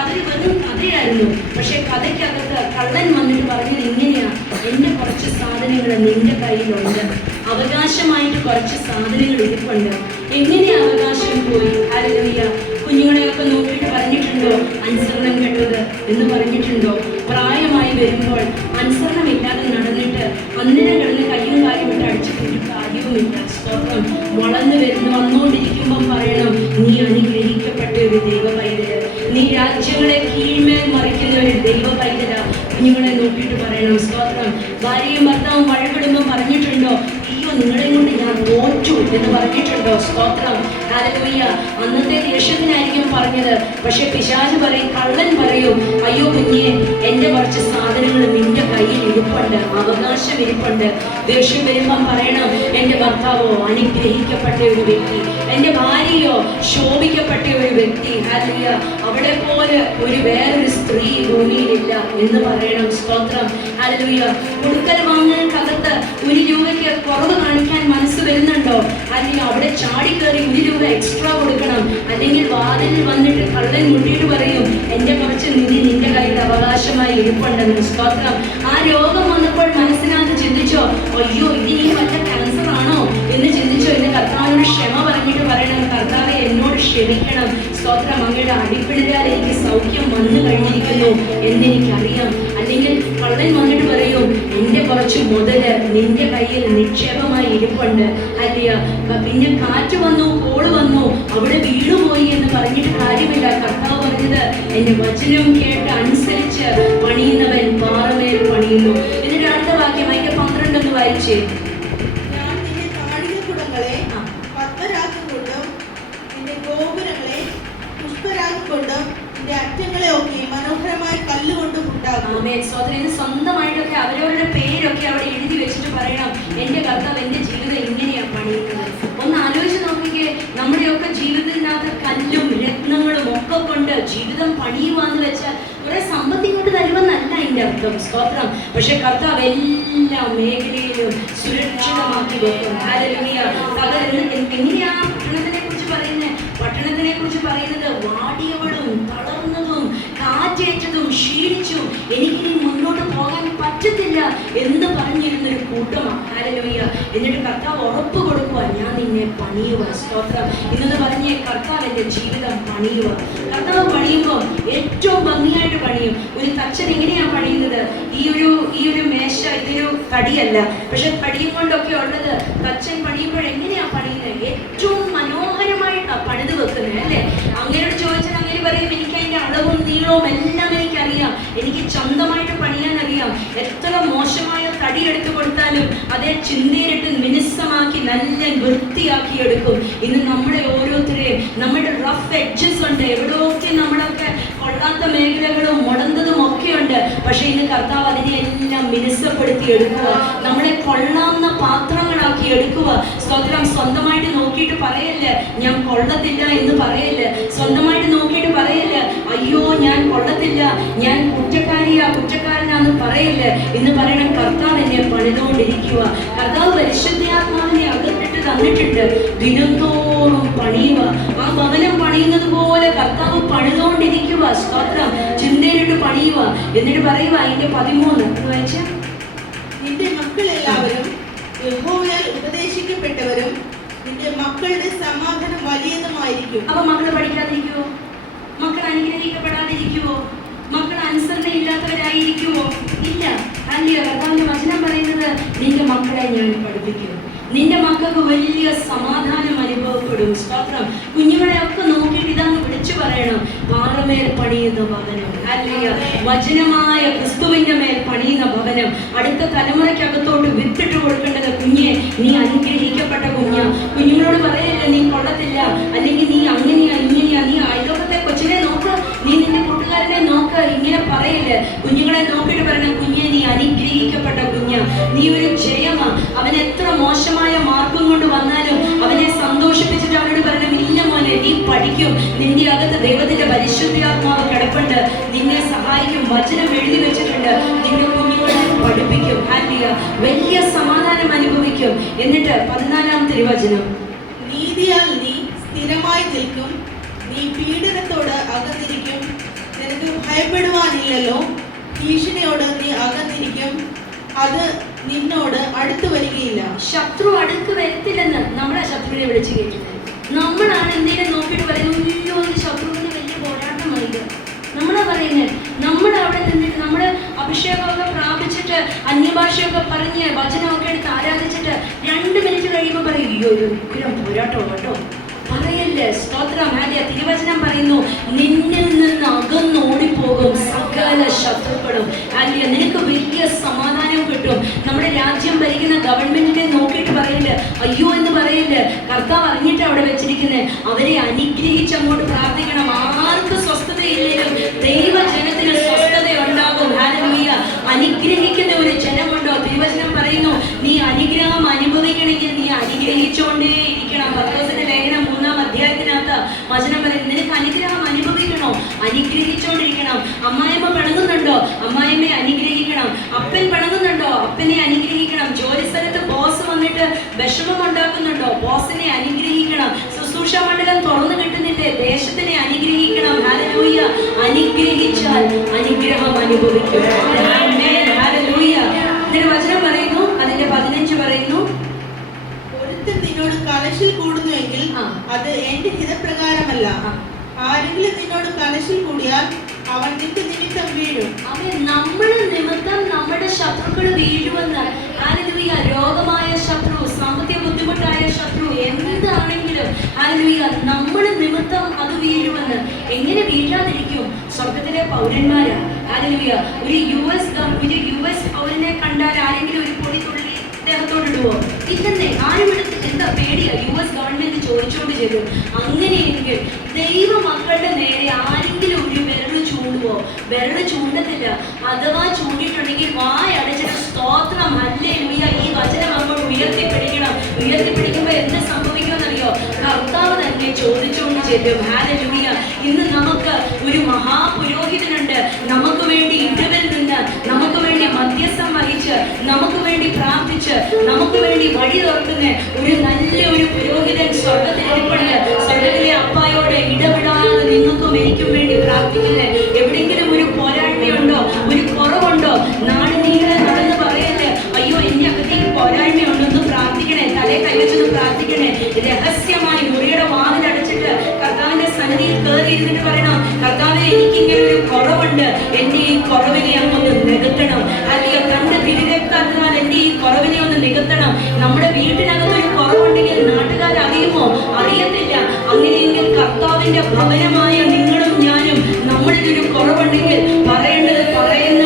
അതിൽ വെറും കഥയായിരുന്നു. പക്ഷെ കഥയ്ക്കകത്ത് കള്ളൻ വന്നിട്ട് പറഞ്ഞത് ഇങ്ങനെയാ, എന്റെ കുറച്ച് സാധനങ്ങൾ നിന്റെ കയ്യിലുണ്ട്, അവകാശമായിട്ട് കുറച്ച് സാധനങ്ങൾ ഇരിപ്പുണ്ട്. എങ്ങനെ അവകാശം പോയി? ഹല്ലേലൂയ. കുഞ്ഞുങ്ങളെയൊക്കെ നോക്കിയിട്ട് പറഞ്ഞിട്ടുണ്ടോ അനുസരണം കെട്ടത് എന്ന് പറഞ്ഞിട്ടുണ്ടോ? പ്രായമായി വരുമ്പോൾ അനുസരണമില്ലാതെ നടന്നിട്ട് അന്നേരം കിടന്ന് കയ്യും കാലും ഇട്ട് അടിച്ചിട്ട് കാര്യവുമില്ല. സ്തോത്രം. വന്നുകൊണ്ടിരിക്കുമ്പം പറയണം, നീ അനുഗ്രഹിക്കപ്പെട്ട ഒരു ദൈവ പൈതല്, നീ രാജ്യങ്ങളെ കീഴ്മേൽ മറിക്കുന്ന ഒരു ദൈവ പൈതല. കുഞ്ഞുങ്ങളെ നോക്കിയിട്ട് പറയണം. സ്തോത്രം. ഭാര്യയും ഭർത്താവും വഴക്കിടുമ്പോൾ പറഞ്ഞിട്ടുണ്ടോ, അയ്യോ നിങ്ങളെ കൊണ്ട് ഞാൻ തോറ്റു എന്ന് പറഞ്ഞിട്ടുണ്ടോ? സ്തോത്രം. ഹല്ലേലൂയ. അന്നത്തെ ദേഷ്യത്തിനായിരിക്കും പറഞ്ഞത്. പക്ഷെ പിശാച് പറയും, കള്ളൻ പറയും, അയ്യോ കുഞ്ഞെ, എന്റെ കുറച്ച് സാധനങ്ങൾ നിന്റെ കയ്യിൽ ഇരിപ്പുണ്ട്, അവകാശം ഇരിപ്പുണ്ട്. ദേഷ്യം വരുമ്പം പറയണം, എന്റെ ഭർത്താവോ അനുഗ്രഹിക്കപ്പെട്ട ഒരു വ്യക്തി, എന്റെ ഭാര്യയോ ശോഭിക്കപ്പെട്ട ഒരു വ്യക്തി. ഹല്ലേലൂയ. അവളെ പോലെ ഒരു വേറൊരു സ്ത്രീ ഭൂമിയിലില്ല എന്ന് പറയണം. സ്തോത്രം. ഹല്ലേലൂയ. കൊടുക്കൽ വാങ്ങൽക്കകത്ത് 1 രൂപയ്ക്ക് കുറവ് കാണിക്കാൻ മനസ്സ് വരുന്നുണ്ടോ? അല്ലെങ്കിൽ അവിടെ ചാടിക്കയറി 1 രൂപ എക്സ്ട്രാ കൊടുക്കണം. അല്ലെങ്കിൽ വാതിലിൽ വന്നിട്ട് കള്ളൻ മുട്ടിയിട്ട് പറയും, എന്റെ കുറച്ച് നിധി നിന്റെ കയ്യിൽ അവകാശമായി ഇരിപ്പുണ്ടെന്ന്. സ്തോത്രം. ആ രോഗം വന്നപ്പോൾ മനസ്സിനകത്ത് ചിന്തിച്ചോ, അയ്യോ ഇതിനി വല്ല ക്യാൻസർ ആണോ എന്ന് ചിന്തിച്ചോ? ഇന്ന് കർത്താവിനോട് ക്ഷമ പറഞ്ഞിട്ട് പറയണം, കർത്താവെ എന്നോട് ക്ഷമിക്കണം. സ്തോത്രം. അങ്ങയുടെ അടിപ്പിണരാൽ എനിക്ക് സൗഖ്യം വന്നു കഴിഞ്ഞിരിക്കുന്നു എന്നെനിക്കറിയാം. അല്ലെങ്കിൽ കള്ളൻ വന്നിട്ട് പറയും, എന്റെ കുറച്ച് മുതല് നിന്റെ കയ്യിൽ നിക്ഷേപമായി ഇരിപ്പുണ്ട്. അല്ലയോ? പിന്നെ കാറ്റ് വന്നു, കോള് വന്നു, അവിടെ വീണുപോയി എന്ന് പറഞ്ഞിട്ട് കാര്യമില്ല. കർത്താവ് പറഞ്ഞത് എന്റെ വചനം കേട്ട് അനുസരിച്ച് പണിയുന്നവൻ പാറമേൽ പണിയുന്നു. എന്നിട്ട് അടുത്ത വാക്യം അതിന്റെ 12 ഒന്ന് വായിച്ചേ. ഞാൻ നിന്റെ താഴികക്കുടങ്ങളെ പത്മരാഗം കൊണ്ടും നിന്റെ ഗോപുരങ്ങളെ പുഷ്പരാഗം കൊണ്ടും നിന്റെ അറ്റങ്ങളെ ഒക്കെ മനോഹരമായ കല്ലുകൊണ്ടും ഉണ്ടാകും. ആമേൻ. സ്തോത്രം. സ്വന്തമായിട്ടൊക്കെ അവരവരുടെ പേരൊക്കെ അവിടെ എഴുതി വെച്ചിട്ട് പറയണം, എന്റെ കർത്താവ് എന്റെ ജീവിതം ഇങ്ങനെയാ പണിയുന്നത്. ഒന്ന് ആലോചിച്ച് നോക്കിക്കേ, നമ്മുടെയൊക്കെ ജീവിതത്തിനകത്ത് കല്ലും രത്നങ്ങളും ഒക്കെ കൊണ്ട് ജീവിതം പണിയുവാന്ന് വെച്ചാൽ കുറെ സമ്പത്ത് ഇങ്ങോട്ട് തരുമെന്നല്ല അതിന്റെ അർത്ഥം. സ്തോത്രം. പക്ഷെ കർത്താവ് എല്ലാ മേഖലയിലും സുരക്ഷിതമാക്കി വെക്കും. ഹല്ലേലൂയ. എങ്ങനെയാ പട്ടണത്തിനെ കുറിച്ച് പറയുന്നത്? പട്ടണത്തിനെ കുറിച്ച് പറയുന്നത് വാടിയവളും തളർന്നതും കാറ്റേറ്റതും ക്ഷീണിച്ചും എനിക്കിനി മുന്നോട്ട് പോകാൻ പറ്റത്തില്ല എന്ന് പറഞ്ഞിരുന്നൊരു കൂട്ടമാണ്. ഹല്ലേലൂയ. എന്നിട്ട് കർത്താവ് ഉറപ്പ് കൊടുക്കുക, ഞാൻ നിന്നെ പണിയുക. സ്തോത്രം. ഇന്നത് പറഞ്ഞേ, കർത്താവ് എന്റെ ജീവിതം പണിയുക. കർത്താവ് പണിയുമ്പോൾ ഏറ്റവും ഭംഗിയായിട്ട് പണിയും. ഒരു തച്ചൻ എങ്ങനെയാ പണിയുന്നത്? ഈ ഒരു മേശ ഇതൊരു തടിയല്ല, പക്ഷെ തടിയും കൊണ്ടൊക്കെ ഉള്ളത് തച്ചൻ പണിയുമ്പോൾ എങ്ങനെയാ പണിയുന്നത്? ഏറ്റവും മനോഹരമായിട്ടാണ് പണിത് വെക്കുന്നത്, അല്ലേ? അങ്ങനെയോട് ചോദിച്ചാൽ അങ്ങനെ പറയും, എനിക്ക് അതിന്റെ അളവും നീളവും എല്ലാം എനിക്കറിയാം, എനിക്ക് സ്വന്തമായിട്ട് പണിയാൻ അറിയാം. എത്ര മോശമായ തടി എടുത്തു കൊടുത്താലും അതേ ചിന്തയിലിട്ട് മിനുസമാക്കി നല്ല വൃത്തിയാക്കി എടുക്കും. ഇന്ന് നമ്മുടെ ഓരോരുത്തരെയും നമ്മുടെ റഫ് എഡ്ജസ് ഉണ്ട്, എവിടെയൊക്കെ നമ്മളൊക്കെ കൊള്ളാത്ത മേഖലകളും മുടന്തതും ഒക്കെ ഉണ്ട്. പക്ഷെ ഇന്ന് കർത്താവ് അതിനെയെല്ലാം മിനുസപ്പെടുത്തി എടുക്കുക, നമ്മളെ കൊള്ളാവുന്ന പാത്രങ്ങളാക്കി എടുക്കുക. സ്തോത്രം. സ്വന്തമായിട്ട് നോക്കിയിട്ട് പറയല്ല ഞാൻ കൊള്ളത്തില്ല എന്ന് പറയല്ല. സ്വന്തമായിട്ട് നോക്കിയിട്ട് പറയല്ല അയ്യോ ഞാൻ കൊള്ളത്തില്ല, ഞാൻ കുറ്റക്കാരനാന്ന് പറയല്ല. ഇന്ന് പറയണം, കർത്താവ് എന്നെ പണിതുകൊണ്ടിരിക്കുക. കർത്താവ് പരിശുദ്ധാത്മാവിനെ അകത്തിട്ട് തന്നിട്ടുണ്ട്. ദിനംതോറും പണിയുക. ആ ഭവനം പണിയുന്നത് പോലെ കർത്താവ് പണിതുകൊണ്ടിരിക്കുക. സ്തോത്രം. ചിന്തയിലിട്ട് പണിയുക. എന്നിട്ട് പറയുക അതിന്റെ 13 വായിച്ച, നിന്റെ മക്കളെല്ലാവരും യഹോവയാൽ ഉപദേശിക്കപ്പെട്ടവരും നിന്റെ മക്കളുടെ സമാധാനം വലിയതുമായിരിക്കും. അപ്പൊ മക്കള് പഠിക്കാതിരിക്കുവോ? മക്കൾ അനുഗ്രഹിക്കപ്പെടാതിരിക്കുവോ? മക്കൾ അനുസരണയില്ലാത്തവരായിരിക്കുവോ? ഇല്ല. അല്ലയോ? കർത്താവിന്റെ വചനം പറയുന്നത് നിന്റെ മക്കളെ ഞാൻ പഠിപ്പിക്കും, നിന്റെ മക്കൾക്ക് വലിയ സമാധാനം അനുഭവപ്പെടും. സ്തോത്രം. കുഞ്ഞുങ്ങളെ ഒക്കെ നോക്കിയിട്ട് ഇതങ്ങ് വിളിച്ചു പറയണം, പാറമേൽ പണിയുന്ന ഭവനം. അല്ലയോ? വചനമായ ക്രിസ്തുവിന്റെ മേൽ പണിയുന്ന ഭവനം. അടുത്ത തലമുറയ്ക്കകത്തോട്ട് വിത്തിട്ട് കൊടുക്കേണ്ടത്, കുഞ്ഞെ നീ അനുഗ്രഹിക്കപ്പെട്ട കുഞ്ഞുങ്ങളോട് പറയല്ല നീ കൊള്ളത്തില്ല, അല്ലെങ്കിൽ നീ അങ്ങനെയാ ഇങ്ങനെയാ, നീ അയൽവക്കത്തെ കൊച്ചിനെ നോക്ക്, നീ നിന്റെ കൂട്ടുകാരനെ നോക്ക്, ഇങ്ങനെ പറയില്ല. കുഞ്ഞുങ്ങളെ നോക്കിയിട്ട് പറയണം, കുഞ്ഞെ നീ അനുഗ്രഹിക്കപ്പെട്ട നീ ഒരു ജയമാ. അവൻ എത്ര മോശമായ മാർക്കും കൊണ്ട് വന്നാലും അവനെ സന്തോഷിപ്പിച്ചിട്ട് അവനോട് പറയണം, ഇല്ല മോനെ നീ പഠിക്കും, നിന്റെ അകത്ത് ദൈവത്തിന്റെ പരിശുദ്ധാത്മാവ് കിടപ്പുണ്ട്, നിന്നെ സഹായിക്കും, വചനം എഴുതി വെച്ചിട്ടുണ്ട്, നിന്റെ കുഞ്ഞുങ്ങളെ പഠിപ്പിക്കും. ഹാലിയ. വലിയ സമാധാനം അനുഭവിക്കും. എന്നിട്ട് 14-ാം തിരുവചനം, നീതിയാൽ നീ സ്ഥിരമായി നിൽക്കും, നീ പീഡനത്തോട് അകന്നിരിക്കും, നിനക്ക് ഭയപ്പെടുവാനില്ലല്ലോ, ഭീഷണിയോട് നീ അകന്നിരിക്കും, അത് നിന്നോട് അടുത്തു വരികയില്ല. ശത്രു അടുത്ത് വരത്തില്ലെന്ന് നമ്മളെ ശത്രുവിനെ വിളിച്ചു കേട്ടിട്ടുണ്ട്. നമ്മളാണ് എന്തെങ്കിലും നോക്കിയിട്ട് പറയുന്നത്, അയ്യോ ഒരു ശത്രുവിന് വലിയ പോരാട്ടമായത് നമ്മളാ പറയുന്നത്. നമ്മൾ അവിടെ നിന്നിട്ട് നമ്മുടെ അഭിഷേകമൊക്കെ പ്രാപിച്ചിട്ട് അന്യഭാഷയൊക്കെ പറഞ്ഞ് വചനമൊക്കെ എടുത്ത് ആരാധിച്ചിട്ട് 2 മിനിറ്റ് കഴിയുമ്പോൾ പറയും, അയ്യോ ഒരു ഉഗ്രം പോരാട്ടം കേട്ടോ, പറയല്ലേ. സ്തോത്രം. ഹാലിയ. തിരുവചനം പറയുന്നു, നിന്നിൽ നിന്ന് അകന്നോടിപ്പോകും സകല ശത്രുക്കളും. ഹാലിയ. നിനക്ക് വലിയ സമാധാനം കിട്ടും. നമ്മുടെ രാജ്യം ഭരിക്കുന്ന ഗവൺമെന്റിനെ നോക്കിയിട്ട് പറയില്ല, അയ്യോ എന്ന് പറയില്ല. കർത്താവ് അറിഞ്ഞിട്ട് അവിടെ വെച്ചിരിക്കുന്നത്, അവരെ അനുഗ്രഹിച്ച് അങ്ങോട്ട് പ്രാർത്ഥിക്കണം. ആർക്ക് സ്വസ്ഥതയില്ലെങ്കിലും ദൈവജനത്തിന് സ്വസ്ഥത ഉണ്ടാകും. ഹാലലൂയ. അനുഗ്രഹിക്കുന്ന ഒരു ജനമുണ്ടോ? തിരുവചനം പറയുന്നു, നീ അനുഗ്രഹം അനുഭവിക്കണമെങ്കിൽ നീ അനുഗ്രഹിച്ചുകൊണ്ടേ ഇരിക്കണം. പത്രോസിന്റെ ലേഖനം 3-ാം അധ്യായത്തിനകത്ത് വചനം പറയുന്നത്, നിനക്ക് അനുഗ്രഹം അനുഭവിക്കണോ? അനുഗ്രഹിച്ചുകൊണ്ടിരിക്കണം. അമ്മായിമ്മ പിണങ്ങുന്നുണ്ടോ? അമ്മായിമ്മയെ അനുഗ്രഹിക്കണം. അപ്പൻ പിണങ്ങുന്നുണ്ടോ? അപ്പനെ അനുഗ്രഹിക്കണം. ജോലി സ്ഥലത്ത് ബോസ് വന്നിട്ട് വിഷമം ഉണ്ടാക്കുന്നുണ്ടോ? ബോസിനെ അനുഗ്രഹിക്കണം. ശുശ്രൂഷ മണ്ഡലം തുറന്നു കിട്ടുന്നില്ലേ? ദേശത്തിനെ അനുഗ്രഹിക്കണം. ഹല്ലേലൂയ. അനുഗ്രഹിച്ചാൽ അനുഗ്രഹം അനുഭവിക്കും. ഹല്ലേലൂയ. ഇതിന്റെ വചനം പറയുന്നു, അതിന്റെ 15 പറയുന്നു, ഒരുത്തൻ നിന്നോട് കലശിൽ കൂടുന്നുവെങ്കിൽ അത് എന്റെ ഹിതപ്രകാരമല്ല. ആരെങ്കിലും നിന്നോട് കലശിൽ കൂടിയാൽ അവൻ നിന്റെ നിമിത്തം വീഴും. അവൻ നമ്മുടെ നിമിത്തം നമ്മുടെ ശത്രുക്കൾ വീഴുമെന്ന്. ഹല്ലേലൂയ. രോഗമായ ശത്രു, സാമ്പത്തിക ബുദ്ധിമുട്ടായ ശത്രു, എന്താണെങ്കിലും ഹല്ലേലൂയ നമ്മുടെ നിമിത്തം അത് വീഴുമെന്ന്. എങ്ങനെ വീഴാതിരിക്കും? സ്വർഗത്തിലെ പൗരന്മാരാ. ഹല്ലേലൂയ. ഒരു US പൗരനെ കണ്ടാൽ ആരെങ്കിലും ഒരു പൊടി തുള്ളി അദ്ദേഹത്തോട് ഇടുവോ? ഇല്ലെന്നേ. ആരും എടുത്തില്ല. എന്താ പേടിയാ? US ഗവൺമെന്റ് ചോദിച്ചോണ്ട് ചെയ്തു. അങ്ങനെയെങ്കിൽ ദൈവ മക്കളുടെ നേരെ ആരെങ്കിലും ഒരു വിരല് ചൂണ്ടുവോ? വിരല് ചൂണ്ടത്തില്ല. അഥവാ ചൂണ്ടിട്ടുണ്ടെങ്കിൽ വായടച്ചിട്ട് സ്തോത്രം ഹല്ലേലൂയ ഈ വചനം നമ്മൾ ഉയർത്തിപ്പിടിക്കണം. ഉയർത്തിപ്പിടിക്കുമ്പോൾ എന്ത് സംഭവിക്കുമെന്നറിയോ? കർത്താവ് തന്നെ ചോദിച്ചുകൊണ്ട് ചെല്ലും. ഹല്ലേലൂയ. ഇന്ന് നമുക്ക് ഒരു മഹാപുരോഹിതനുണ്ട്. നമുക്ക് വേണ്ടി ഇടവിൽ നിന്ന്, നമുക്ക് വേണ്ടി മധ്യസ്ഥം വഹിച്ച്, നമുക്ക് വേണ്ടി പ്രാർത്ഥിച്ച്, നമുക്ക് വേണ്ടി വഴി തുറക്കുന്ന ഒരു പുരോഹിതൻ സ്വർഗത്തിൽ ഇരിപ്പുണ്ട്. സ്വർഗത്തിലെ അപ്പായോടെ ഇടപെടാതെ നിങ്ങൾക്കും എനിക്കും വേണ്ടി പ്രാർത്ഥിക്കുന്നത്. എവിടെയെങ്കിലും ഒരു പോരായ്മയുണ്ടോ, ഒരു കുറവുണ്ടോ, നാട് നീളെ നടന്ന് പറയല്ലേ അയ്യോ എന്റെ അകത്തേക്ക് പോരായ്മയുണ്ടെന്ന് പ്രാർത്ഥിക്കണേ. തലേ കൈവച്ചൊന്ന് പ്രാർത്ഥിക്കണേ. രഹസ്യമായി മുറിയുടെ വാതിലടച്ചിട്ട് കർത്താവിന്റെ സന്നിധിയിൽ കയറി ഇരുന്നിട്ട് പറയണം, കർത്താവെ എനിക്കിങ്ങനെ ഒരു കുറവുണ്ട്, എന്റെ ഈ കുറവിനെ അങ്ങൊന്ന് നികത്തണം. അല്ലെങ്കിൽ കണ്ട് തിരികെത്താത്തതിനാൽ എന്റെ ഈ കുറവിനെ ഒന്ന് നികത്തണം. നമ്മുടെ വീട്ടിനകത്ത് ഒരു കുറവുണ്ടെങ്കിൽ നാട്ടുകാരറിയുമോ? അറിയത്തില്ല. അങ്ങനെയെങ്കിൽ കർത്താവിന്റെ ഭവനമായ നിങ്ങളും ഞാനും നമ്മളിൽ ഒരു കുറവുണ്ടെങ്കിൽ പറയേണ്ടത് പറയുന്ന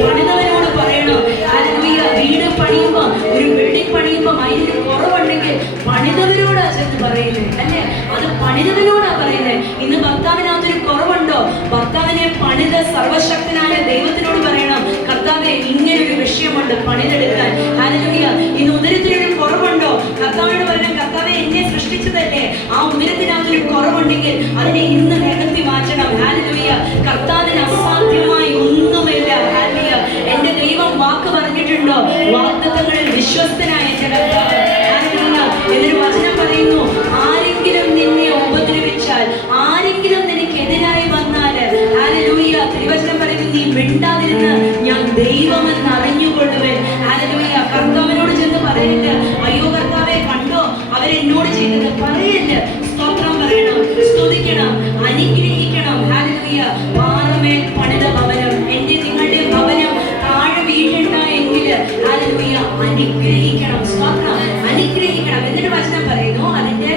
പണിതവനോട് പറയണം. ഹല്ലേലൂയ. വീട് പണിയുമ്പോ, ഒരു ബിൽഡിംഗ് പണിയുമ്പോ അതിനൊരു കുറവുണ്ടെങ്കിൽ പണിതവരോടാ ചെന്ന് പറയുന്നത് അല്ലേ? അത് പണിതവനോടാ പറയുന്നത്. ഇന്ന് ഭർത്താവിനകത്തൊരു കുറവുണ്ടോ? ഭർത്താവിനെ പണിത സർവശക്തനായ ദൈവത്തിനോട് പറയണം, കർത്താവെ ഇങ്ങനൊരു വിഷയമുണ്ട് പണിതെടുക്കാൻ. ഹല്ലേലൂയ. ഇന്ന് ഉദരത്തിനൊരു കുറവുണ്ടോ? കർത്താവിനോട് പറയണം, കർത്താവെ എന്നെ സൃഷ്ടിച്ചതല്ലേ, ആ ഉദരത്തിനകത്തൊരു കുറവുണ്ടെങ്കിൽ അതിനെ ഇന്ന് നികത്തി മാറ്റണം. ഹല്ലേലൂയ. കർത്താവിന് അസാധ്യമായി ഒന്നുമില്ല. ഹല്ലേലൂയ. എന്റെ ദൈവം വാക്ക് പറഞ്ഞിട്ടുണ്ടോ? വാഗ്ദത്തങ്ങളിൽ വിശ്വസ്തനായ എന്റെ കർത്താവ്. ഹല്ലേലൂയ. എന്നൊരു വചനം പറയുന്നു, ആരെങ്കിലും നിന്നെ ഉപദ്രവിച്ചാൽ, ആരെങ്കിലും നിനക്കെതിരായി വന്നാല്, ഹല്ലേലൂയ, തിരുവചനം പറയുന്നു, നീ മിണ്ടാതിരുന്ന് ഞാൻ ദൈവമെന്ന് അറിഞ്ഞുകൊള്ളുവൻ. ഹല്ലേലൂയ. കർത്താവിനോട് ചെന്ന് പറയരുത്, അയ്യോ കർത്താവെ കണ്ടോ അവരെന്നോട് ചെയ്തത്. പറയല്ല. സ്തോത്രം പറയണം, സ്തുതിക്കണം, അനുഗ്രഹിക്കണം. ഹല്ലേലൂയ. പാറമേൽ പണിത ഭവനം, എന്റെ നിങ്ങളുടെ ഭവനം താഴെ വീഴണ്ട എങ്കിൽ ഹല്ലേലൂയ അനുഗ്രഹിക്കണം. സ്തോത്രം, അനുഗ്രഹിക്കണം. എന്നിട്ട് വചനം പറയുന്നു, അതിന്റെ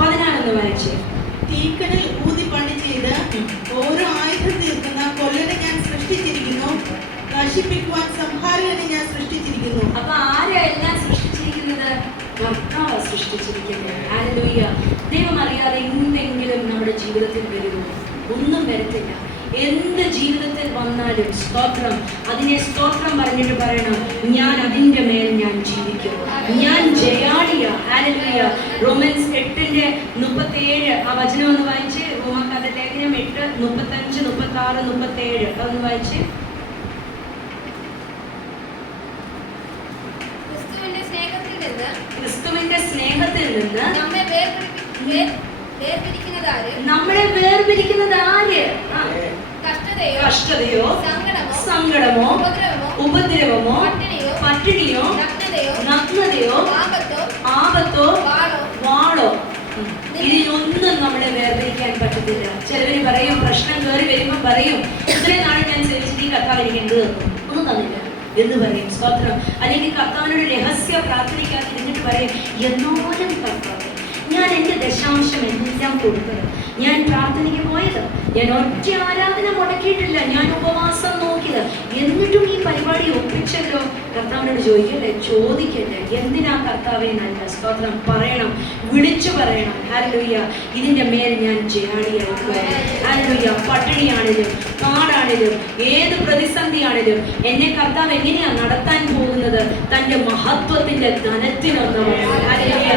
14 വായിച്ചു. തീക്കനൽ ഊതി പണി ചെയ്ത് ഓരോ ആയുധം തീർക്കുന്ന കൊല്ലനെ ഞാൻ സൃഷ്ടിച്ചിരിക്കുന്നു, നശിപ്പിക്കുവാൻ സംഹാരകനെ ഞാൻ സൃഷ്ടിച്ചിരിക്കുന്നു. അപ്പൊ ആരാ എല്ലാം സൃഷ്ടിച്ചിരിക്കുന്നത്? കർത്താവ് സൃഷ്ടിച്ചിരിക്കുന്നത്. ഹല്ലേലൂയ. ദൈവം അറിയാതെ എന്തെങ്കിലും നമ്മുടെ ജീവിതത്തിൽ വരുമോ? ഒന്നും വരത്തില്ല. എന്ത് ജീവിതത്തിൽ വന്നാലും സ്തോത്രം, അതിനെ സ്തോത്രം പറഞ്ഞിട്ട് പറയണം, ഞാൻ അതിന്റെ മേൽ ഞാൻ ജീവിക്കും, ഞാൻ ജയാളിയ. ഹല്ലേലൂയ. റോമൻസ് 8:37 ആ വചനം ഒന്ന് വായിച്ച്. റോമാക്കാരുടെ ലേഖനം 8:35, 36, 37 അതൊന്ന് വായിച്ച്. ക്രിസ്തുവിന്റെ സ്നേഹത്തിൽ നിന്ന് നമ്മളെ വേർപിരിക്കുന്നത് ആര്? കഷ്ടതയോ, സങ്കടമോ, ഉപദ്രവമോ, പട്ടിണിയോ, നഗ്നതയോ, ആപത്തോ, വാളോ, ഇതിനൊന്നും നമ്മളെ വേർതിരിക്കാൻ പറ്റത്തില്ല. ചിലവര് പറയും, പ്രശ്നം കയറി വരുമ്പോ പറയും, ഇത്രയും നാളെ ഞാൻ സേവിച്ചിട്ട് ഈ കർത്താവ് എനിക്ക് എന്ത് തന്നു? ഒന്നും തന്നില്ല എന്ന് പറയും. സ്തോത്രം. അല്ലെങ്കിൽ കർത്താവിനോട് രഹസ്യ പ്രാർത്ഥനയ്ക്കാതെ ഇരുന്നിട്ട് പറയും, എന്നോരം കർത്താവ് ഞാൻ എൻ്റെ ദശാംശം എല്ലാം കൊടുത്തത്, ഞാൻ പ്രാർത്ഥനയ്ക്ക് പോയത്, ഞാൻ ഒറ്റ ആരാധന മുടക്കിയിട്ടില്ല, ഞാൻ ഉപവാസം നോക്കിയത്, എന്നിട്ടും ഈ പരിപാടി ഒപ്പിച്ചല്ലോ. കർത്താവിനോട് ചോദിക്കല്ലേ, ചോദിക്കല്ലേ, എന്തിനാ കർത്താവെ നല്ല? സ്തോത്രം പറയണം, വിളിച്ചു പറയണം. ഹല്ലേലൂയ. ഇതിന്റെ മേൽ ഞാൻ ജയാളിയായിരിക്കും. ഹല്ലേലൂയ. പട്ടിണിയാണെങ്കിലും പാടാണെങ്കിലും ഏത് പ്രതിസന്ധിയാണെങ്കിലും എന്നെ കർത്താവ് എങ്ങനെയാ നടത്താൻ പോകുന്നത്? തന്റെ മഹത്വത്തിന്റെ ധനത്തിനൊന്നമാണ്. ഹല്ലേലൂയ.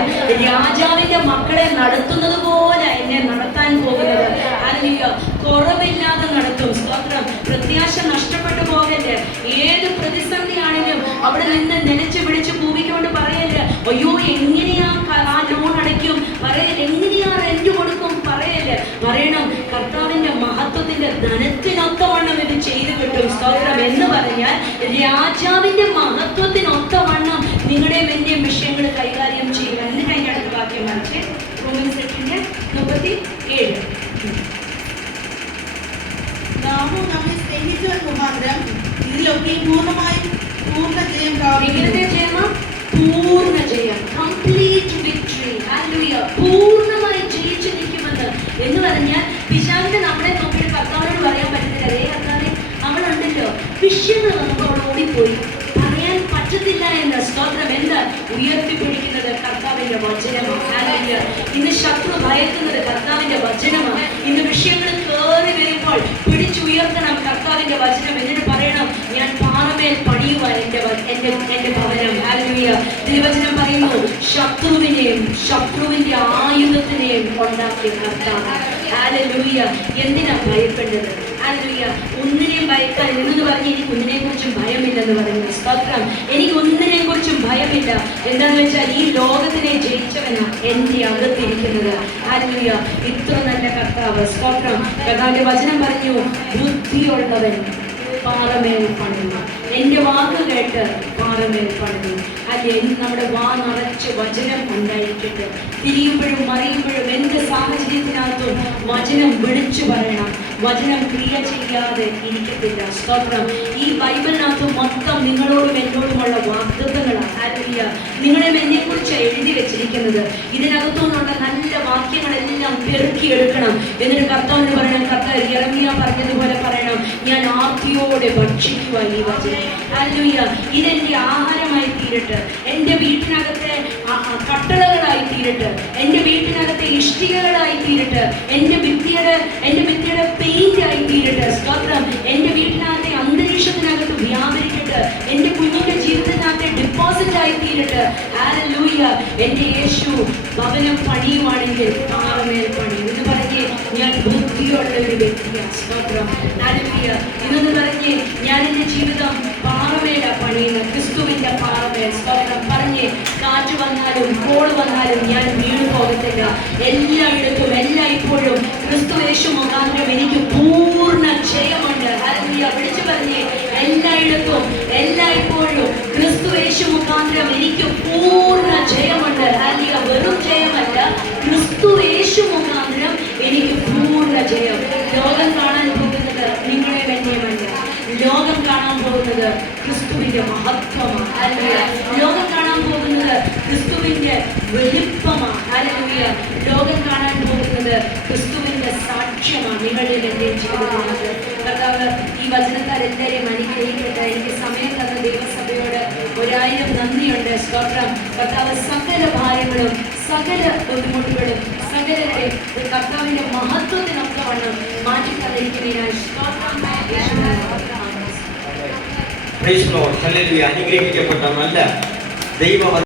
രാജാവിന്റെ മക്കളെ നടത്തുന്നത് പോലെ എന്നെ നടത്താൻ പോകുന്നത്. ഹല്ലേലൂയ. കുറവില്ലാതെ നടത്തും. സ്തോത്രം. പ്രത്യാശ നഷ്ടപ്പെട്ടു പോകല്ലേ. ഏത് പ്രതിസന്ധിയാണെങ്കിലും അവിടെ നിന്ന് നനച്ചു പിടിച്ച് കൂവിക്കൊണ്ട് പറയല്ലേ, അയ്യോ എങ്ങനെയാ ആ ലോൺ അടയ്ക്കും പറയല്ലേ, എങ്ങനെയാ റെന്റ് കൊടുക്കും പറയല്ലേ. പറയണം, കർത്താവിന്റെ മഹത്വത്തിന്റെ ധനത്തിനൊത്തവണ്ണം ഇത് ചെയ്തു കിട്ടും. സ്തോത്രം. എന്ന് പറഞ്ഞാൽ രാജാവിന്റെ മഹത്വത്തിനൊത്തവണ്ണം നിങ്ങളുടെയും എന്റെയും വിഷയങ്ങൾ കൈകാര്യം ചെയ്യുക. എന്നിട്ട് അതിന്റെ അടുത്ത വാക്യം വായിച്ച്. റോമൻസ് 8:37. നാം നീ പൂർണ്ണമായും പൂർണ്ണ ജയം പ്രാപിക്കുന്നു. എങ്ങനത്തെ ജയമാ? പൂർണ്ണ ജയം, കംപ്ലീറ്റ് വിക്ടറി. ഹല്ലേലൂയ. പൂർണ്ണമായി ജയിച്ചു നിൽക്കുമെന്ന് എന്ന് പറഞ്ഞാൽ പിശാചിന് നമ്മളെ നോക്കിയിട്ട് കർത്താവിനോട് പറയാൻ പറ്റത്തില്ല, അതേ കർത്താവേ അവളുണ്ടല്ലോ, വിഷയങ്ങൾ നമുക്ക് അവൾ ഓടിപ്പോയി, പറയാൻ പറ്റത്തില്ല എന്ന്. സ്തോത്രം. എന്താ ഉയർത്തിപ്പിടിക്കുന്നത്? കർത്താവിന്റെ വചനമാണ്. ഹല്ലേലൂയ. ഇന്ന് ശത്രു ഭയക്കുന്നത് കർത്താവിന്റെ വചനമാണ്. ഇന്ന് വിഷയങ്ങൾ കയറി വരുമ്പോൾ പിടിച്ചുയർത്തണം കർത്താവിന്റെ വചനം. എന്നിട്ട് പറയണം, ഞാൻ പാറമേൽ പണിയുവാൻ എന്റെ ഭവനം. ഹല്ലേലൂയ. തിരുവചനം പറയുന്നു, ശത്രുവിനെയും ശത്രുവിന്റെ ആയുധത്തിനെയും ഉണ്ടാക്കിയ കർത്താവ്. ഹല്ലേലൂയ. എന്തിനാ ഭയപ്പെട്ടത്? ഹല്ലേലൂയ. ഒന്നിനെയും ഭയക്കാൻ എന്ന് പറഞ്ഞ് എനിക്ക് ഒന്നിനെ കുറിച്ചും ഭയമില്ലെന്ന് പറയുന്നു. സ്തോത്രം. എനിക്ക് ഒന്നിനെ കുറിച്ചും ഭയമില്ല. എന്താന്ന് വെച്ചാൽ ഈ ലോകത്തിനെ ജയിച്ചവനാ എന്റെ അകത്തിരിക്കുന്നത്. ഹല്ലേലൂയ. ഇത്ര നല്ല കർത്താവ്. സ്തോത്രം. കർത്താവിന്റെ വചനം പറഞ്ഞു, ബുദ്ധിയുള്ളവൻ പാറമേൽ പണിയുന്നു. എന്റെ വാക്ക് കേട്ട് പാറമേൽ പണിഞ്ഞു. അല്ലെ, നമ്മുടെ വാ നിറച്ച് വചനം ഉണ്ടായിരിക്കട്ടെ. തിരിയുമ്പോഴും മറിയുമ്പോഴും എന്ത് സാഹചര്യത്തിനകത്തും വചനം വിളിച്ചു പറയണം. വചനം ക്രിയ ചെയ്യാതെ ഇരിക്കത്തില്ല. സ്തോത്രം. ഈ ബൈബിളിനകത്ത് മൊത്തം നിങ്ങളോടും എന്നോടുമുള്ള വാഗ്ദത്തങ്ങളാണ്. ഹല്ലേലൂയ. നിങ്ങളെ എന്നെക്കുറിച്ച് എഴുതി വെച്ചിരിക്കുന്നത്. ഇതിനകത്തുനിന്നുള്ള നല്ല വാക്യങ്ങളെല്ലാം പെറുക്കിയെടുക്കണം. എന്നിട്ട് കർത്താവിന് പറയണം, കർത്താവ് യിരെമ്യാ പറഞ്ഞതുപോലെ പറയണം, ഞാൻ ആർത്തിയോടെ ഭക്ഷിക്കുവാൻ ഈ വചനം. ഹല്ലേലൂയ. ഇതെന്റെ ആഹാരമായി തീരട്ടെ. എൻ്റെ വീട്ടിനകത്തെ കട്ടളകളായി തീരട്ടെ. എൻ്റെ വീട്ടിനകത്തെ ഇഷ്ടികകളായി തീരട്ടെ. എൻ്റെ ഭിത്തിയുടെ പെയിന്റ് ആയി തീരട്ടെ. സ്തോത്രം. എൻ്റെ വീട്ടിനകത്തെ അന്തരീക്ഷത്തിനകത്ത് വ്യാപരിക്കട്ടെ. എൻ്റെ കുഞ്ഞിന്റെ ജീവിതത്തിനകത്തെ ഡെപ്പോസിറ്റ് ആയി തീരട്ടെ. ഹല്ലേലൂയ. എൻ്റെ യേശു ഭവനം പണിയുവാണെങ്കിൽ പാറമേൽ പണിയും എന്ന് പറഞ്ഞ് ഞാൻ ബുദ്ധിയുള്ള ഒരു വ്യക്തിയാണ്. സ്തോത്രം. ഹല്ലേലൂയ. ഇതെന്ന് പറഞ്ഞ് ഞാൻ എൻ്റെ ജീവിതം പാറമേല പണിയുന്ന ക്രിസ്തുവിന്റെ പാറമേൽ. സ്തോത്രം. പറഞ്ഞ് കാറ്റ് വന്നാലും കോൾ വന്നാലും ഞാൻ വീണു പോകത്തില്ല. എല്ലായിടത്തും എല്ലായ്പ്പോഴും ക്രിസ്തു യേശു മുഖാന്തരം എനിക്ക് പൂർണ്ണ ജയമുണ്ട്. ഹല്ലേലൂയ. വിളിച്ചു പറഞ്ഞ് എല്ലായിടത്തും എല്ലായ്പ്പോഴും ക്രിസ്തു യേശു മുഖാന്തരം എനിക്ക് പൂർണ്ണ ജയമുണ്ട്. ഹല്ലേലൂയ. വെറും ജയമല്ല, ക്രിസ്തു യേശു മുഖാന്തരം എനിക്ക് പൂർണ്ണ ജയം. ലോകം കാണാൻ പോകുന്നത് നിങ്ങളെ വേണ്ടിയുമല്ല, ലോകം കാണാൻ പോകുന്നത് ക്രിസ്തുവിന്റെ മഹത്വമാണ്. ഹല്ലേലൂയ. ലോകം കാണാൻ പോകുന്നത് ക്രിസ്തുവിന്റെ വലിപ്പമാണ്. ഹല്ലേലൂയ. ലോകം കാണാൻ പോകുന്നത് ക്രിസ്തുവിന്റെ സാക്ഷ്യമാണ് നിങ്ങളുടെ എൻ്റെ ജീവിതത്തിനകത്ത്. കർത്താവ് ഈ വചനക്കാരെല്ലാവരെയും അനുഗ്രഹിക്കട്ടെ. എനിക്ക് സമയം തന്ന ദൈവസഭയോട് 1000 നന്ദിയുണ്ട്. സ്തോത്രം. കർത്താവ് സകല ഭാരങ്ങളും സകല ബുദ്ധിമുട്ടുകളും സകലരെയും കർത്താവിന്റെ മഹത്വത്തിനൊത്തവണ്ണം മാറ്റി തന്നിരിക്കുന്നതിനായി സ്തോത്രം. Praise the Lord. ഹല്ലേലൂയ. അനുഗ്രഹിക്കപ്പെട്ട നല്ല ദൈവ